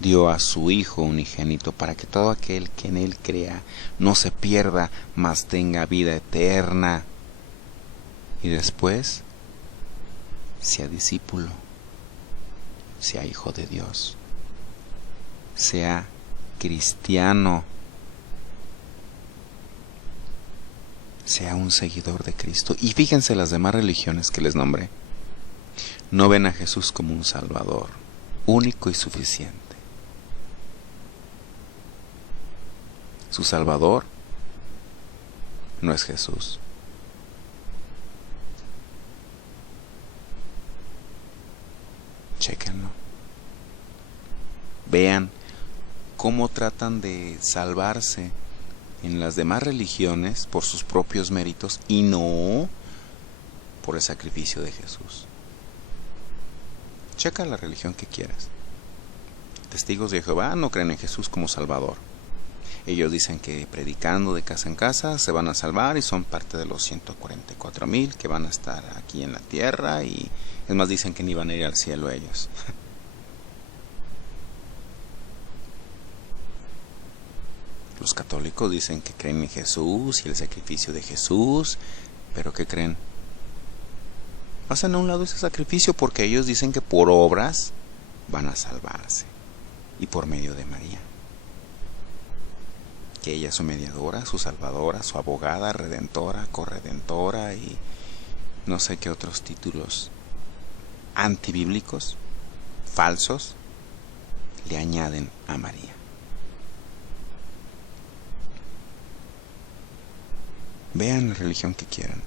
dio a su Hijo unigénito para que todo aquel que en Él crea no se pierda, mas tenga vida eterna. Y después sea discípulo, sea hijo de Dios, sea cristiano, sea un seguidor de Cristo. Y fíjense las demás religiones que les nombré. No ven a Jesús como un Salvador, único y suficiente. Su Salvador no es Jesús. Chéquenlo. Vean cómo tratan de salvarse en las demás religiones por sus propios méritos y no por el sacrificio de Jesús. Checa la religión que quieras. Testigos de Jehová no creen en Jesús como Salvador. Ellos dicen que predicando de casa en casa se van a salvar y son parte de los 144,000 que van a estar aquí en la tierra, y es más, dicen que ni van a ir al cielo ellos. Los católicos dicen que creen en Jesús y el sacrificio de Jesús, pero ¿qué creen? Hacen a un lado ese sacrificio porque ellos dicen que por obras van a salvarse, y por medio de María, que ella es su mediadora, su salvadora, su abogada, redentora, corredentora y no sé qué otros títulos antibíblicos, falsos, le añaden a María. Vean la religión que quieran.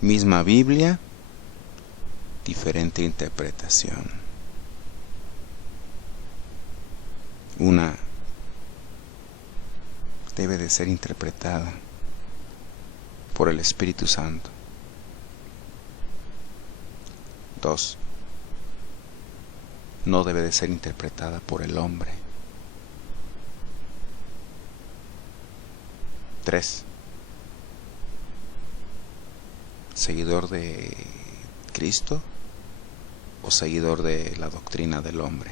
Misma Biblia, diferente interpretación. Una debe de ser interpretada por el Espíritu Santo. 2. No debe de ser interpretada por el hombre. 3. ¿Seguidor de Cristo o seguidor de la doctrina del hombre?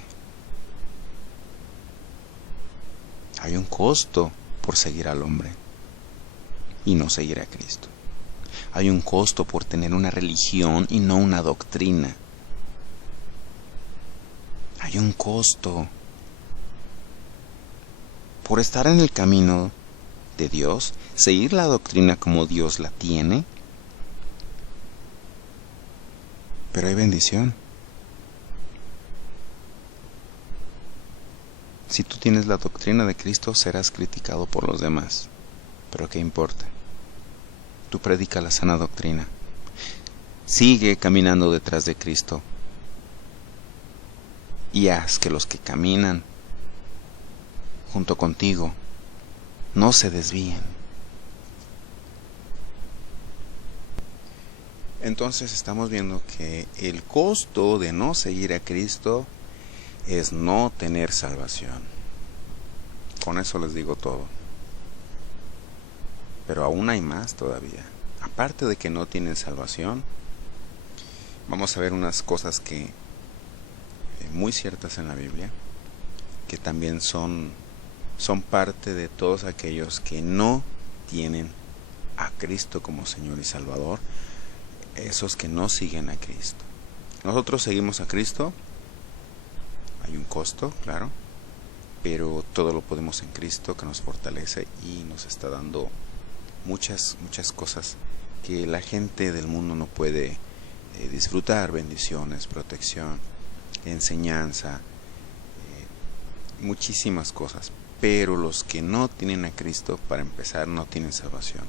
Hay un costo por seguir al hombre y no seguir a Cristo. Hay un costo por tener una religión y no una doctrina. Hay un costo por estar en el camino de Dios, seguir la doctrina como Dios la tiene. pero hay bendición. Si tú tienes la doctrina de Cristo, serás criticado por los demás. Pero ¿qué importa? Tú predica la sana doctrina. Sigue caminando detrás de Cristo. Y haz que los que caminan junto contigo no se desvíen. Entonces estamos viendo que el costo de no seguir a Cristo es no tener salvación. Con eso les digo todo. Pero aún hay más todavía. Aparte de que no tienen salvación, vamos a ver unas cosas que muy ciertas en la Biblia, que también son parte de todos aquellos que no tienen a Cristo como Señor y Salvador, esos que no siguen a Cristo. Nosotros seguimos a Cristo, hay un costo, claro, pero todo lo podemos en Cristo, que nos fortalece y nos está dando muchas cosas que la gente del mundo no puede disfrutar: bendiciones, protección, enseñanza, muchísimas cosas. Pero los que no tienen a Cristo, para empezar, no tienen salvación.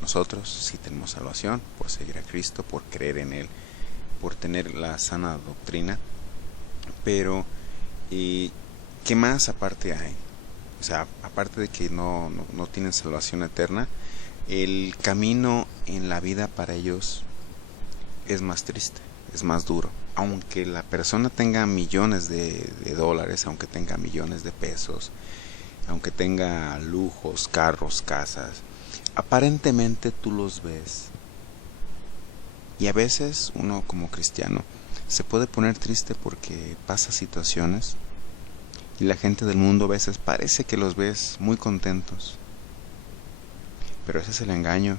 Nosotros sí tenemos salvación por seguir a Cristo, por creer en Él, por tener la sana doctrina. Pero ¿qué más aparte hay? O sea, aparte de que no tienen salvación eterna, el camino en la vida para ellos es más triste, es más duro. Aunque la persona tenga millones de dólares, aunque tenga millones de pesos, aunque tenga lujos, carros, casas, aparentemente tú los ves. Y a veces uno como cristiano se puede poner triste porque pasa situaciones y la gente del mundo a veces parece que los ves muy contentos. Pero ese es el engaño,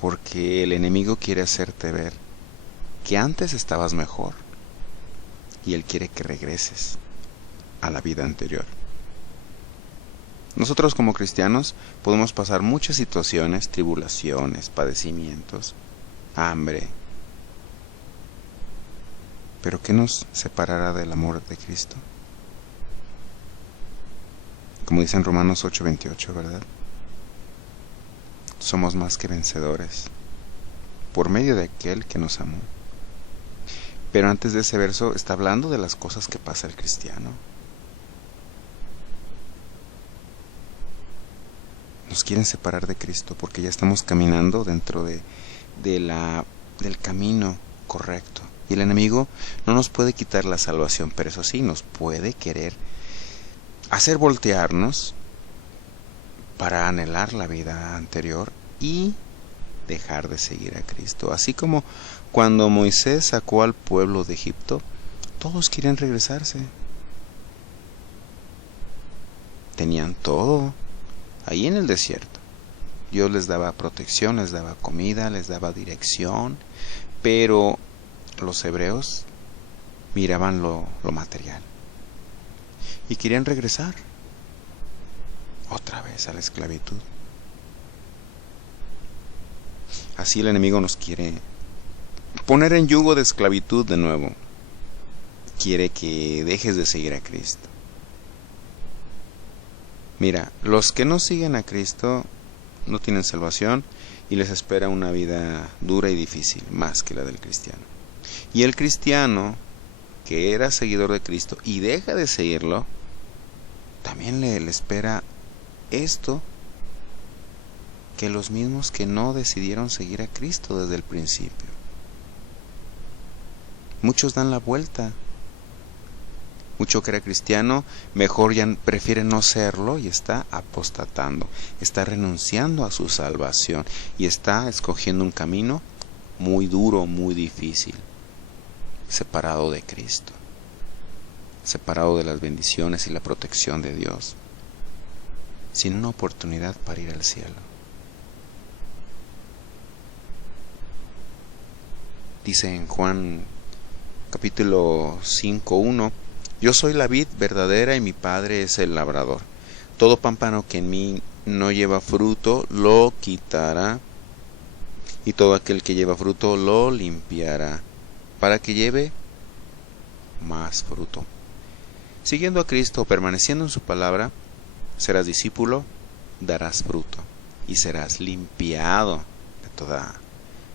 porque el enemigo quiere hacerte ver que antes estabas mejor y él quiere que regreses a la vida anterior. Nosotros como cristianos podemos pasar muchas situaciones, tribulaciones, padecimientos, hambre. ¿Pero qué nos separará del amor de Cristo? Como dice en Romanos 8:28, ¿verdad? Somos más que vencedores por medio de aquel que nos amó. Pero antes de ese verso está hablando de las cosas que pasa el cristiano. Nos quieren separar de Cristo porque ya estamos caminando dentro del camino correcto. Y el enemigo no nos puede quitar la salvación, pero eso sí, nos puede querer hacer voltearnos para anhelar la vida anterior y dejar de seguir a Cristo. Así como cuando Moisés sacó al pueblo de Egipto, todos querían regresarse. Tenían todo ahí en el desierto. Dios les daba protección, les daba comida, les daba dirección, pero los hebreos miraban lo material y querían regresar otra vez a la esclavitud. Así el enemigo nos quiere poner en yugo de esclavitud de nuevo. Quiere que dejes de seguir a Cristo. Mira, los que no siguen a Cristo no tienen salvación y les espera una vida dura y difícil, más que la del cristiano. Y el cristiano que era seguidor de Cristo y deja de seguirlo, también le espera esto que los mismos que no decidieron seguir a Cristo desde el principio. Muchos dan la vuelta. Mucho que era cristiano, mejor ya prefiere no serlo y está apostatando, está renunciando a su salvación y está escogiendo un camino muy duro, muy difícil, separado de Cristo, separado de las bendiciones y la protección de Dios, sin una oportunidad para ir al cielo. Dice en Juan capítulo 5:1: Yo soy la vid verdadera y mi Padre es el labrador. Todo pámpano que en mí no lleva fruto lo quitará, y todo aquel que lleva fruto lo limpiará, para que lleve más fruto. Siguiendo a Cristo, permaneciendo en su palabra, serás discípulo, darás fruto, y serás limpiado de toda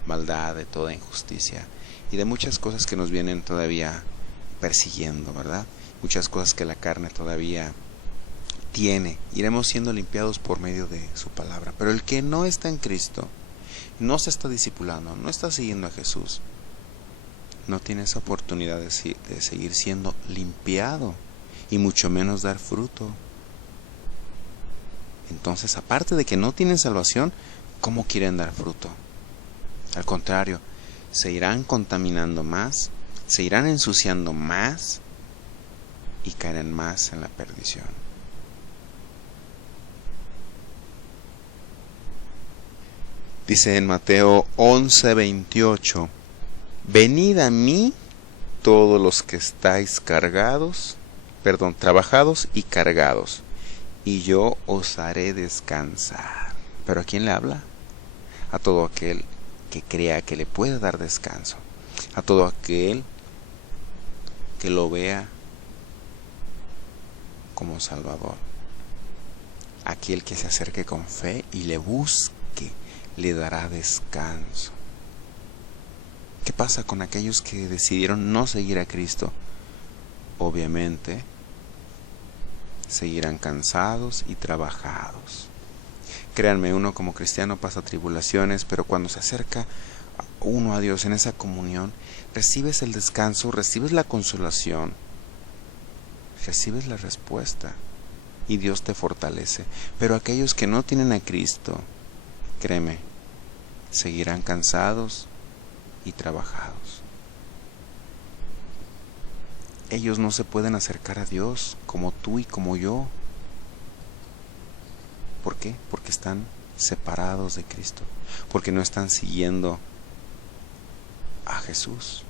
maldad, de toda injusticia, y de muchas cosas que nos vienen todavía persiguiendo, ¿verdad? Muchas cosas que la carne todavía tiene. Iremos siendo limpiados por medio de su palabra. Pero el que no está en Cristo, no se está discipulando, no está siguiendo a Jesús, no tiene esa oportunidad de seguir siendo limpiado, y mucho menos dar fruto. Entonces, aparte de que no tienen salvación, ¿cómo quieren dar fruto? Al contrario, se irán contaminando más, se irán ensuciando más y caerán más en la perdición. Dice en Mateo 11:28, venid a mí todos los que estáis trabajados y cargados, y yo os haré descansar. ¿Pero a quién le habla? A todo aquel que crea que le pueda dar descanso, a todo aquel que lo vea como Salvador, aquel que se acerque con fe y le busque, le dará descanso. ¿Qué pasa con aquellos que decidieron no seguir a Cristo? Obviamente, seguirán cansados y trabajados. Créanme, uno como cristiano pasa tribulaciones, pero cuando se acerca uno a Dios en esa comunión, recibes el descanso, recibes la consolación, recibes la respuesta y Dios te fortalece. Pero aquellos que no tienen a Cristo, créeme, seguirán cansados y trabajados. Ellos no se pueden acercar a Dios como tú y como yo. ¿Por qué? Porque están separados de Cristo, porque no están siguiendo a Jesús.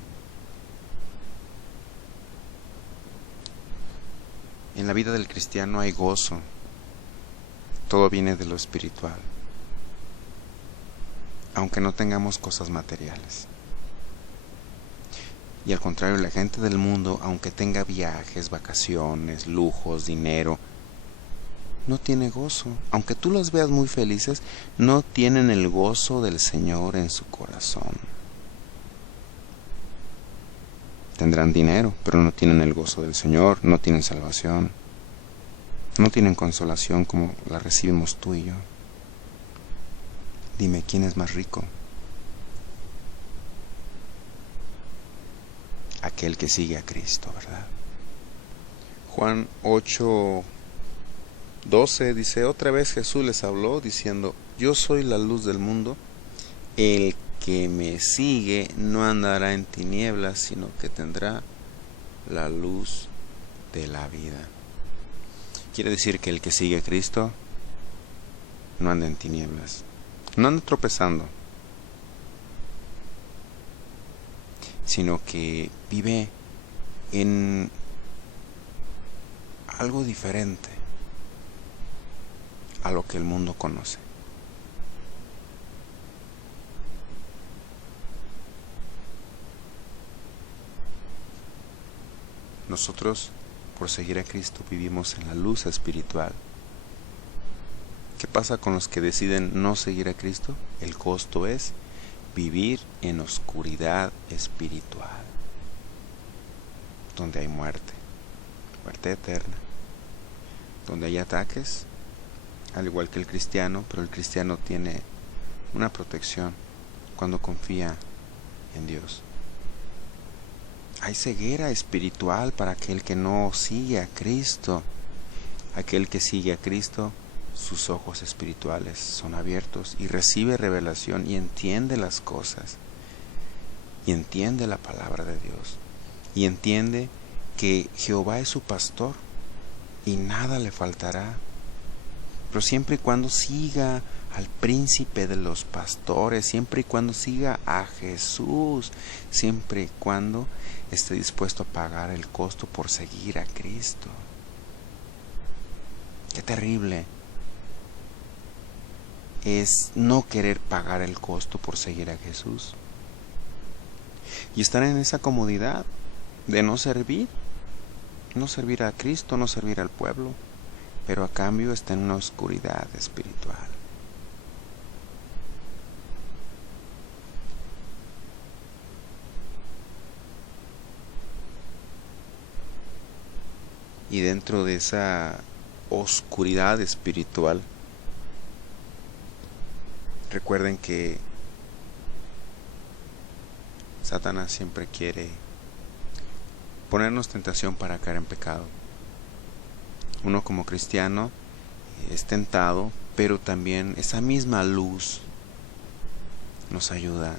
En la vida del cristiano hay gozo. Todo viene de lo espiritual, aunque no tengamos cosas materiales. Y al contrario, la gente del mundo, aunque tenga viajes, vacaciones, lujos, dinero, no tiene gozo. Aunque tú los veas muy felices, no tienen el gozo del Señor en su corazón. Tendrán dinero, pero no tienen el gozo del Señor, no tienen salvación, no tienen consolación como la recibimos tú y yo. Dime, ¿quién es más rico? Aquel que sigue a Cristo, ¿verdad? Juan 8:12 dice, otra vez Jesús les habló diciendo, yo soy la luz del mundo, el que me sigue no andará en tinieblas, sino que tendrá la luz de la vida. Quiere decir que el que sigue a Cristo no anda en tinieblas, no anda tropezando, sino que vive en algo diferente a lo que el mundo conoce. Nosotros, por seguir a Cristo, vivimos en la luz espiritual. ¿Qué pasa con los que deciden no seguir a Cristo? El costo es vivir en oscuridad espiritual, donde hay muerte, muerte eterna, donde hay ataques, al igual que el cristiano, pero el cristiano tiene una protección cuando confía en Dios. Hay ceguera espiritual para aquel que no sigue a Cristo. Aquel que sigue a Cristo, sus ojos espirituales son abiertos y recibe revelación y entiende las cosas. Y entiende la palabra de Dios. Y entiende que Jehová es su pastor y nada le faltará. Pero siempre y cuando siga al príncipe de los pastores, siempre y cuando siga a Jesús, siempre y cuando esté dispuesto a pagar el costo por seguir a Cristo. Qué terrible es no querer pagar el costo por seguir a Jesús. Y estar en esa comodidad de no servir a Cristo, no servir al pueblo, pero a cambio está en una oscuridad espiritual. Y dentro de esa oscuridad espiritual, recuerden que Satanás siempre quiere ponernos tentación para caer en pecado. Uno como cristiano es tentado, pero también esa misma luz nos ayuda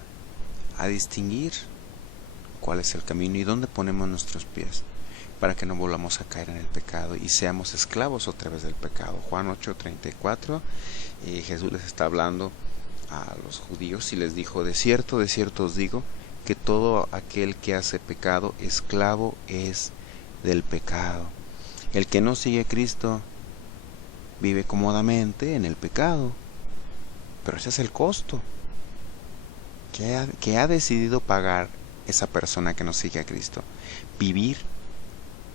a distinguir cuál es el camino y dónde ponemos nuestros pies, para que no volvamos a caer en el pecado y seamos esclavos otra vez del pecado. Juan 8:34, Jesús les está hablando a los judíos y les dijo: de cierto os digo, que todo aquel que hace pecado, esclavo es del pecado. El que no sigue a Cristo vive cómodamente en el pecado, pero ese es el costo que ha decidido pagar esa persona que no sigue a Cristo: vivir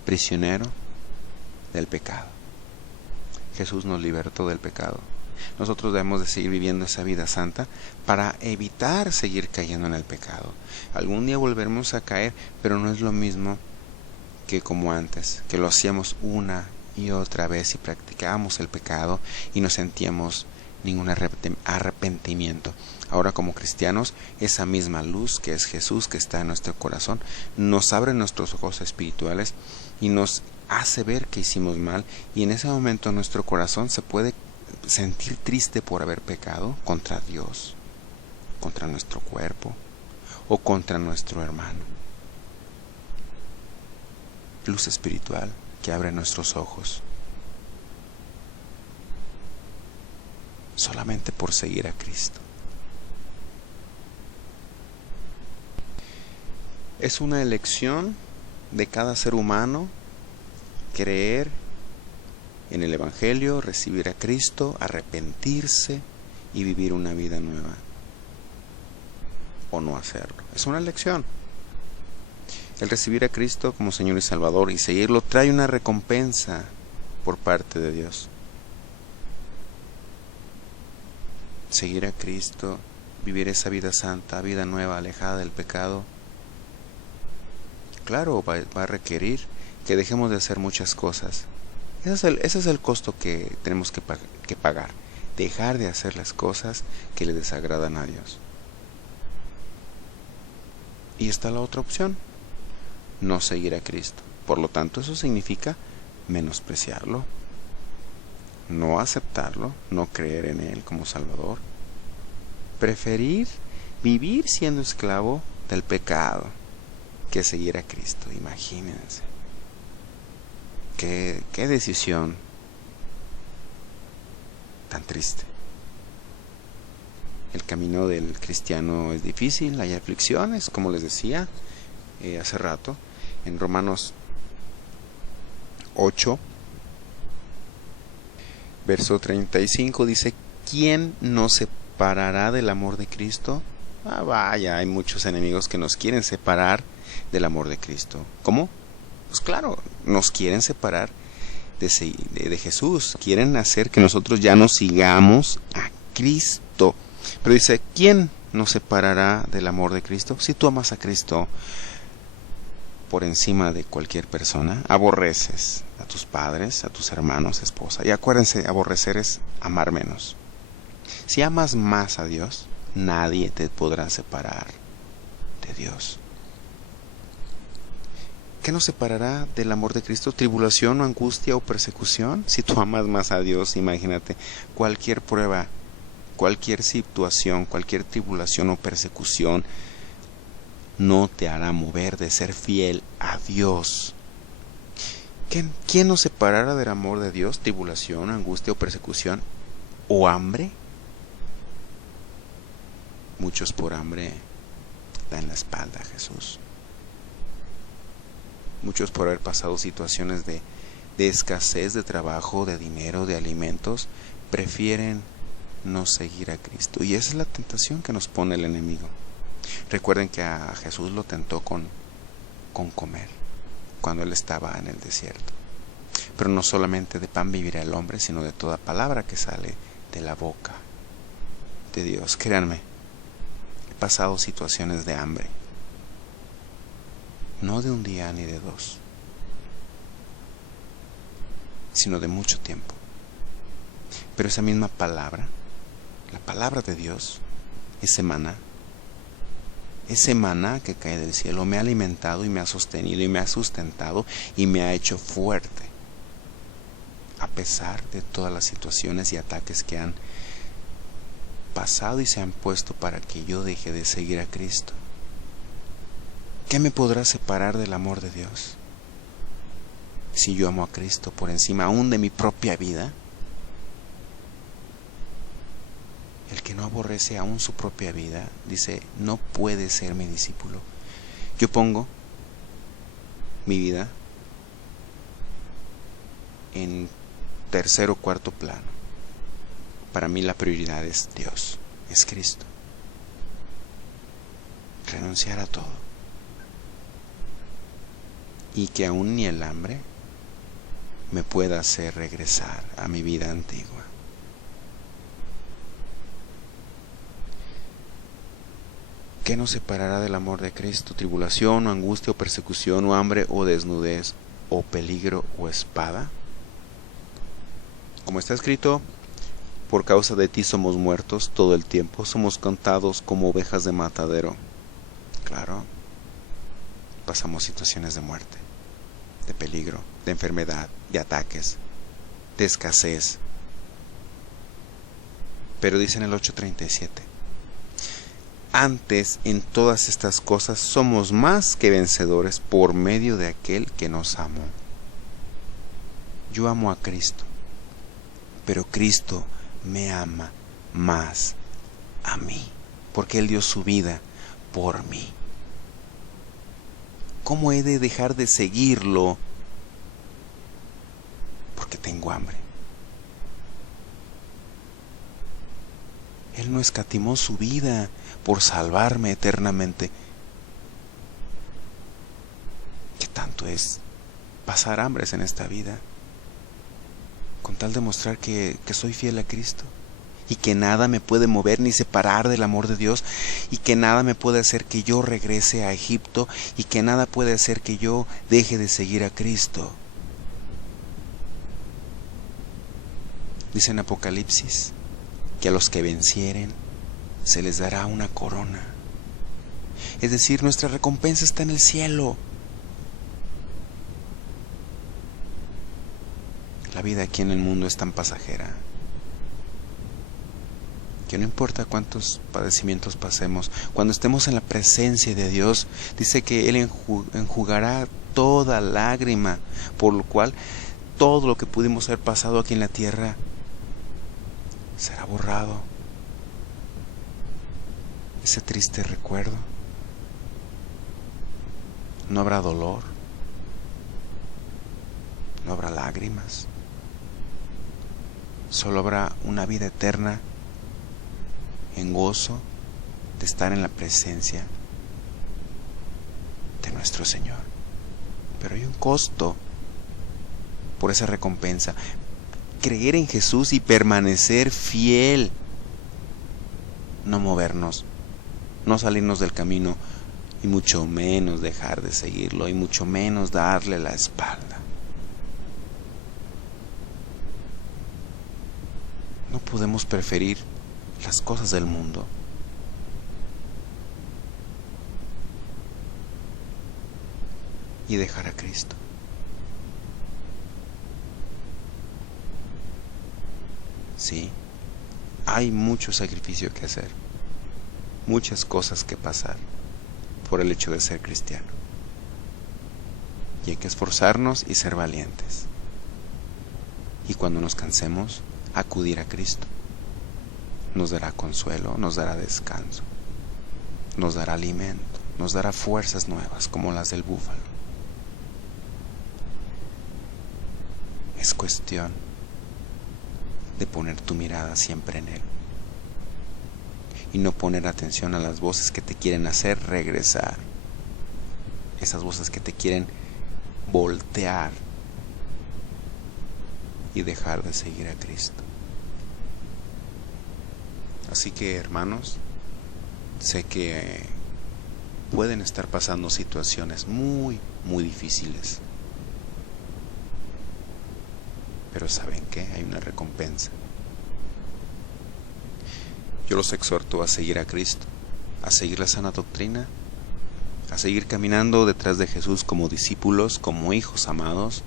prisionero del pecado. Jesús nos libertó del pecado. Nosotros debemos de seguir viviendo esa vida santa para evitar seguir cayendo en el pecado. Algún día volveremos a caer, pero no es lo mismo que como antes, que lo hacíamos una y otra vez y practicábamos el pecado y no sentíamos ningún arrepentimiento. Ahora, como cristianos, esa misma luz que es Jesús, que está en nuestro corazón, nos abre nuestros ojos espirituales y nos hace ver que hicimos mal, y en ese momento nuestro corazón se puede sentir triste por haber pecado contra Dios, contra nuestro cuerpo o contra nuestro hermano. Luz espiritual que abre nuestros ojos solamente por seguir a Cristo. Es una elección de cada ser humano creer en el Evangelio, recibir a Cristo, arrepentirse y vivir una vida nueva, o no hacerlo. Es una elección. El recibir a Cristo como Señor y Salvador y seguirlo trae una recompensa por parte de Dios. Seguir a Cristo, vivir esa vida santa, vida nueva, alejada del pecado, claro, va a requerir que dejemos de hacer muchas cosas. Ese es el costo que tenemos que pagar. Dejar de hacer las cosas que le desagradan a Dios. Y está la otra opción: no seguir a Cristo. Por lo tanto, eso significa menospreciarlo, no aceptarlo, no creer en Él como Salvador. Preferir vivir siendo esclavo del pecado que seguir a Cristo. Imagínense. Qué decisión tan triste. El camino del cristiano es difícil, hay aflicciones, como les decía hace rato, en Romanos 8, verso 35 dice: ¿quién nos separará del amor de Cristo? Vaya, hay muchos enemigos que nos quieren separar del amor de Cristo. ¿Cómo? Pues claro, nos quieren separar de Jesús, quieren hacer que nosotros ya no sigamos a Cristo. Pero dice: ¿quién nos separará del amor de Cristo? Si tú amas a Cristo por encima de cualquier persona, aborreces a tus padres, a tus hermanos, esposa. Y acuérdense, aborrecer es amar menos. Si amas más a Dios, nadie te podrá separar de Dios. ¿Qué nos separará del amor de Cristo? ¿Tribulación o angustia o persecución? Si tú amas más a Dios, imagínate, cualquier prueba, cualquier situación, cualquier tribulación o persecución no te hará mover de ser fiel a Dios. ¿Quién nos separará del amor de Dios? ¿Tribulación, angustia o persecución? ¿O hambre? Muchos por hambre dan la espalda a Jesús. Muchos por haber pasado situaciones de escasez de trabajo, de dinero, de alimentos, prefieren no seguir a Cristo. Y esa es la tentación que nos pone el enemigo. Recuerden que a Jesús lo tentó con comer cuando él estaba en el desierto. Pero no solamente de pan vivirá el hombre, sino de toda palabra que sale de la boca de Dios. Créanme, he pasado situaciones de hambre, no de un día ni de dos, sino de mucho tiempo. Pero esa misma palabra, la palabra de Dios, ese maná que cae del cielo, me ha alimentado y me ha sostenido y me ha sustentado y me ha hecho fuerte, a pesar de todas las situaciones y ataques que han pasado y se han puesto para que yo deje de seguir a Cristo. ¿Qué me podrá separar del amor de Dios? Si yo amo a Cristo por encima aún de mi propia vida. El que no aborrece aún su propia vida, dice, no puede ser mi discípulo. Yo pongo mi vida en tercer o cuarto plano. Para mí la prioridad es Dios, es Cristo. Renunciar a todo. Y que aún ni el hambre me pueda hacer regresar a mi vida antigua. ¿Qué nos separará del amor de Cristo? ¿Tribulación o angustia o persecución o hambre o desnudez o peligro o espada? Como está escrito, por causa de ti somos muertos todo el tiempo, somos contados como ovejas de matadero. Claro, pasamos situaciones de muerte, de peligro, de enfermedad, de ataques, de escasez. Pero dice en el 8:37, antes en todas estas cosas somos más que vencedores por medio de aquel que nos amó. Yo amo a Cristo, pero Cristo me ama más a mí, porque Él dio su vida por mí. ¿Cómo he de dejar de seguirlo? Porque tengo hambre. Él no escatimó su vida por salvarme eternamente. ¿Qué tanto es pasar hambres en esta vida? Con tal de mostrar que soy fiel a Cristo y que nada me puede mover ni separar del amor de Dios, y que nada me puede hacer que yo regrese a Egipto, y que nada puede hacer que yo deje de seguir a Cristo. Dice en Apocalipsis que a los que vencieren se les dará una corona. Es decir, nuestra recompensa está en el cielo. La vida aquí en el mundo es tan pasajera que no importa cuántos padecimientos pasemos, cuando estemos en la presencia de Dios, dice que Él enjugará toda lágrima, por lo cual todo lo que pudimos haber pasado aquí en la tierra será borrado. Ese triste recuerdo. No habrá dolor, no habrá lágrimas, solo habrá una vida eterna en gozo de estar en la presencia de nuestro Señor. Pero hay un costo por esa recompensa: creer en Jesús y permanecer fiel, no movernos, no salirnos del camino, y mucho menos dejar de seguirlo, y mucho menos darle la espalda. No podemos preferir las cosas del mundo y dejar a Cristo. Sí, hay mucho sacrificio que hacer, muchas cosas que pasar por el hecho de ser cristiano, y hay que esforzarnos y ser valientes, y cuando nos cansemos, acudir a Cristo. Nos dará consuelo, nos dará descanso, nos dará alimento, nos dará fuerzas nuevas como las del búfalo. Es cuestión de poner tu mirada siempre en Él, y no poner atención a las voces que te quieren hacer regresar, esas voces que te quieren voltear y dejar de seguir a Cristo. Así que, hermanos, sé que pueden estar pasando situaciones muy, muy difíciles, pero ¿saben qué? Hay una recompensa. Yo los exhorto a seguir a Cristo, a seguir la sana doctrina, a seguir caminando detrás de Jesús como discípulos, como hijos amados,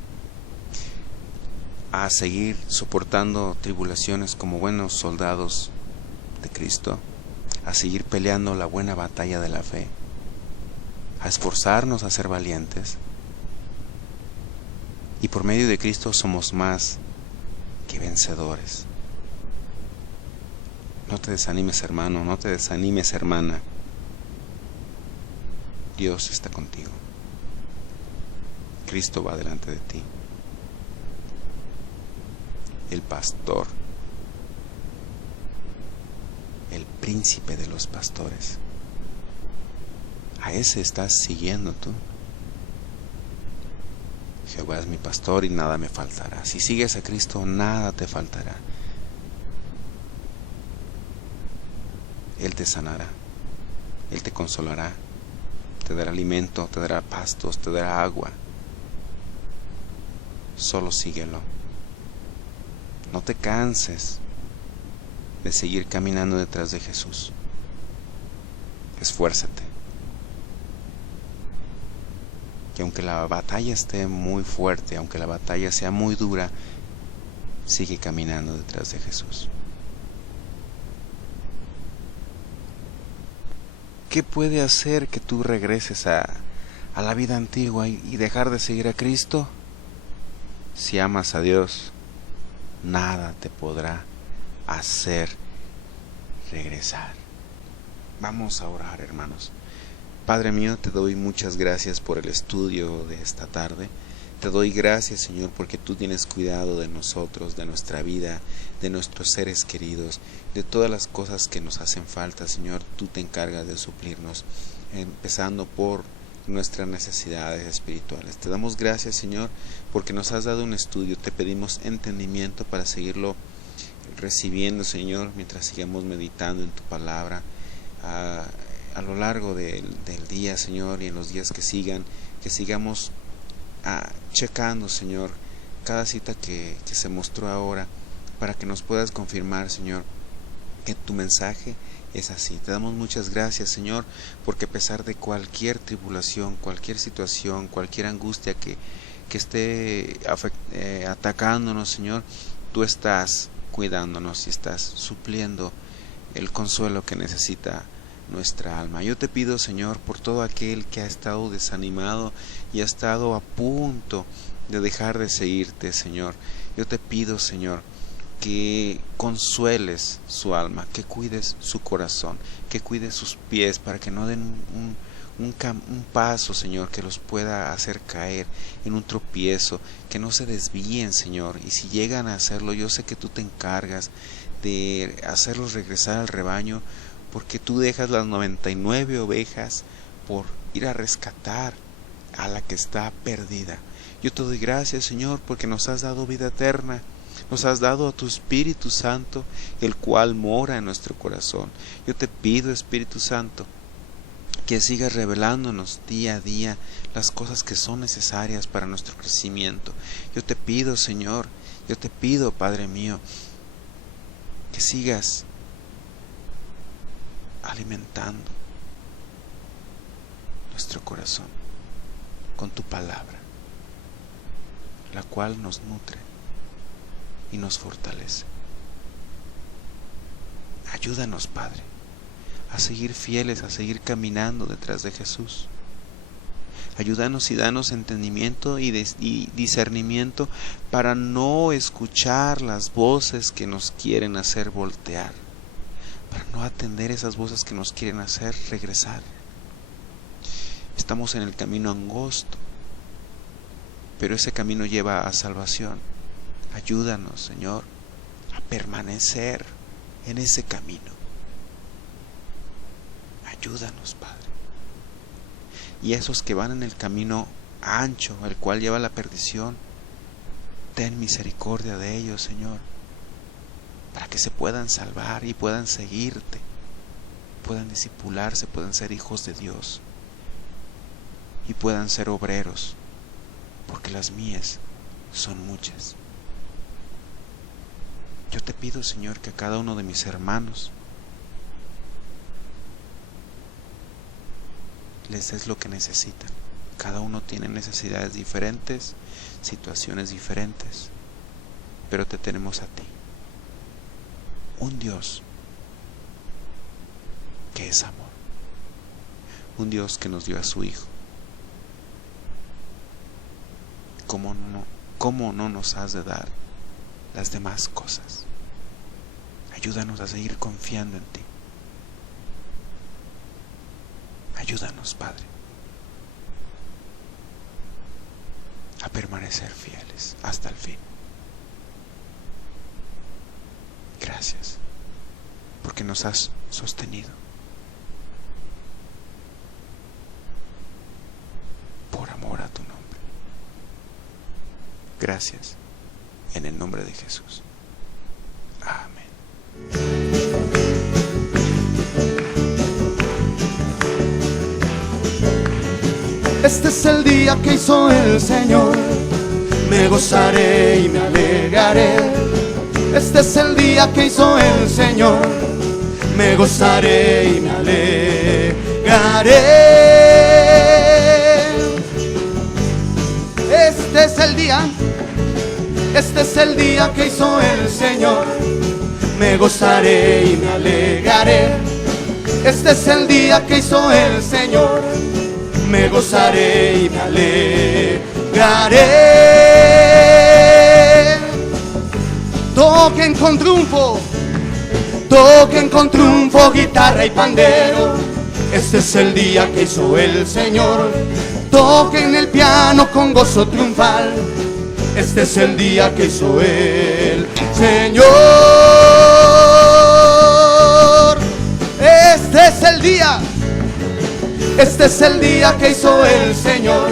a seguir soportando tribulaciones como buenos soldados de Cristo, a seguir peleando la buena batalla de la fe, a esforzarnos a ser valientes. Y por medio de Cristo somos más que vencedores. No te desanimes, hermano, no te desanimes, hermana. Dios está contigo. Cristo va delante de ti. El pastor, el príncipe de los pastores. A ese estás siguiendo tú. Jehová es mi pastor y nada me faltará. Si sigues a Cristo, nada te faltará. Él te sanará, Él te consolará, te dará alimento, te dará pastos, te dará agua. Solo síguelo. No te canses de seguir caminando detrás de Jesús. Esfuérzate. Que aunque la batalla esté muy fuerte, aunque la batalla sea muy dura, sigue caminando detrás de Jesús. ¿Qué puede hacer que tú regreses a la vida antigua y dejar de seguir a Cristo? Si amas a Dios, nada te podrá hacer regresar. Vamos a orar, hermanos. Padre mío, te doy muchas gracias por el estudio de esta tarde. Te doy gracias, Señor, porque tú tienes cuidado de nosotros, de nuestra vida, de nuestros seres queridos, de todas las cosas que nos hacen falta, Señor. Tú te encargas de suplirnos, empezando por nuestras necesidades espirituales. Te damos gracias, Señor, porque nos has dado un estudio. Te pedimos entendimiento para seguirlo recibiendo, Señor, mientras sigamos meditando en tu palabra a lo largo del día, Señor, y en los días que sigan, que sigamos checando, Señor, cada cita que se mostró ahora, para que nos puedas confirmar, Señor, que tu mensaje es así. Te damos muchas gracias, Señor, porque a pesar de cualquier tribulación, cualquier situación, cualquier angustia que esté atacándonos, Señor, tú estás cuidándonos y estás supliendo el consuelo que necesita nuestra alma. Yo te pido, Señor, por todo aquel que ha estado desanimado y ha estado a punto de dejar de seguirte, Señor. Yo te pido, Señor, que consueles su alma, que cuides su corazón, que cuides sus pies para que no den un paso, Señor, que los pueda hacer caer en un tropiezo, que no se desvíen, Señor. Y si llegan a hacerlo, yo sé que tú te encargas de hacerlos regresar al rebaño, porque tú dejas las 99 ovejas por ir a rescatar a la que está perdida. Yo te doy gracias, Señor, porque nos has dado vida eterna, nos has dado a tu Espíritu Santo, el cual mora en nuestro corazón. Yo te pido, Espíritu Santo, que sigas revelándonos día a día las cosas que son necesarias para nuestro crecimiento. Yo te pido, Señor, yo te pido, Padre mío, que sigas alimentando nuestro corazón con tu palabra, la cual nos nutre y nos fortalece. Ayúdanos, Padre, a seguir fieles, a seguir caminando detrás de Jesús. Ayúdanos y danos entendimiento y discernimiento para no escuchar las voces que nos quieren hacer voltear, para no atender esas voces que nos quieren hacer regresar. Estamos en el camino angosto, pero ese camino lleva a salvación. Ayúdanos, Señor, a permanecer en ese camino. Ayúdanos, Padre. Y esos que van en el camino ancho, el cual lleva a la perdición, ten misericordia de ellos, Señor, para que se puedan salvar y puedan seguirte, puedan discipularse, puedan ser hijos de Dios y puedan ser obreros, porque las mías son muchas. Yo te pido, Señor, que a cada uno de mis hermanos les des lo que necesitan. Cada uno tiene necesidades diferentes, situaciones diferentes, pero te tenemos a ti, un Dios que es amor, un Dios que nos dio a su Hijo. ¿Cómo no nos has de dar las demás cosas? Ayúdanos a seguir confiando en ti. Ayúdanos, Padre, a permanecer fieles hasta el fin. Gracias, porque nos has sostenido. Por amor a tu nombre. Gracias, en el nombre de Jesús. Amén. Este es el día que hizo el Señor, me gozaré y me alegraré. Este es el día que hizo el Señor, me gozaré y me alegraré. Este es el día que hizo el Señor, me gozaré y me alegraré. Este es el día que hizo el Señor, me gozaré y me alegraré. Toquen con triunfo guitarra y pandero. Este es el día que hizo el Señor. Toquen el piano con gozo triunfal. Este es el día que hizo el Señor. Este es el día que hizo el Señor,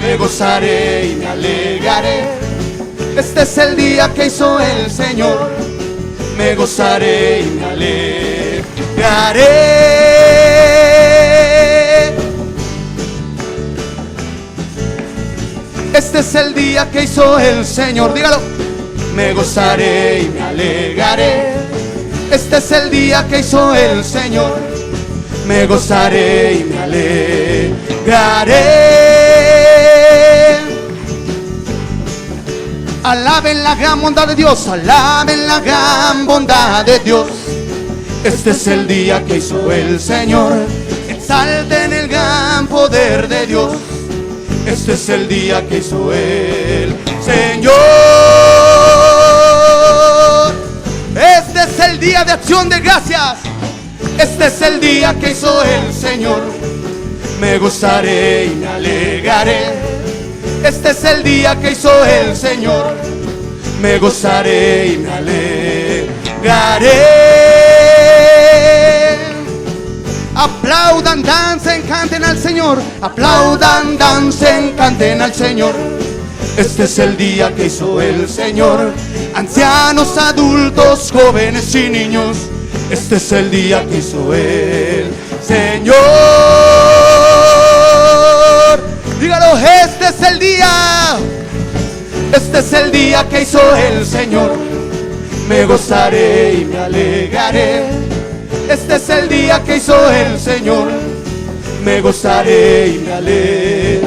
me gozaré y me alegraré. Este es el día que hizo el Señor, me gozaré y me alegraré. Este es el día que hizo el Señor, dígalo. Me gozaré y me alegraré. Este es el día que hizo el Señor, me gozaré y me alegraré. Alaben la gran bondad de Dios, alaben la gran bondad de Dios. Este es el día que hizo el Señor, exalten el gran poder de Dios. Este es el día que hizo el Señor. Este es el día de acción de gracias. Este es el día que hizo el Señor, me gozaré y me alegraré. Este es el día que hizo el Señor, me gozaré y me alegraré. Aplaudan, dancen, canten al Señor. Aplaudan, dancen, canten al Señor. Este es el día que hizo el Señor. Ancianos, adultos, jóvenes y niños. Este es el día que hizo el Señor. Dígalo, este es el día. Este es el día que hizo el Señor. Me gozaré y me alegraré. Este es el día que hizo el Señor. Me gozaré y me alegraré.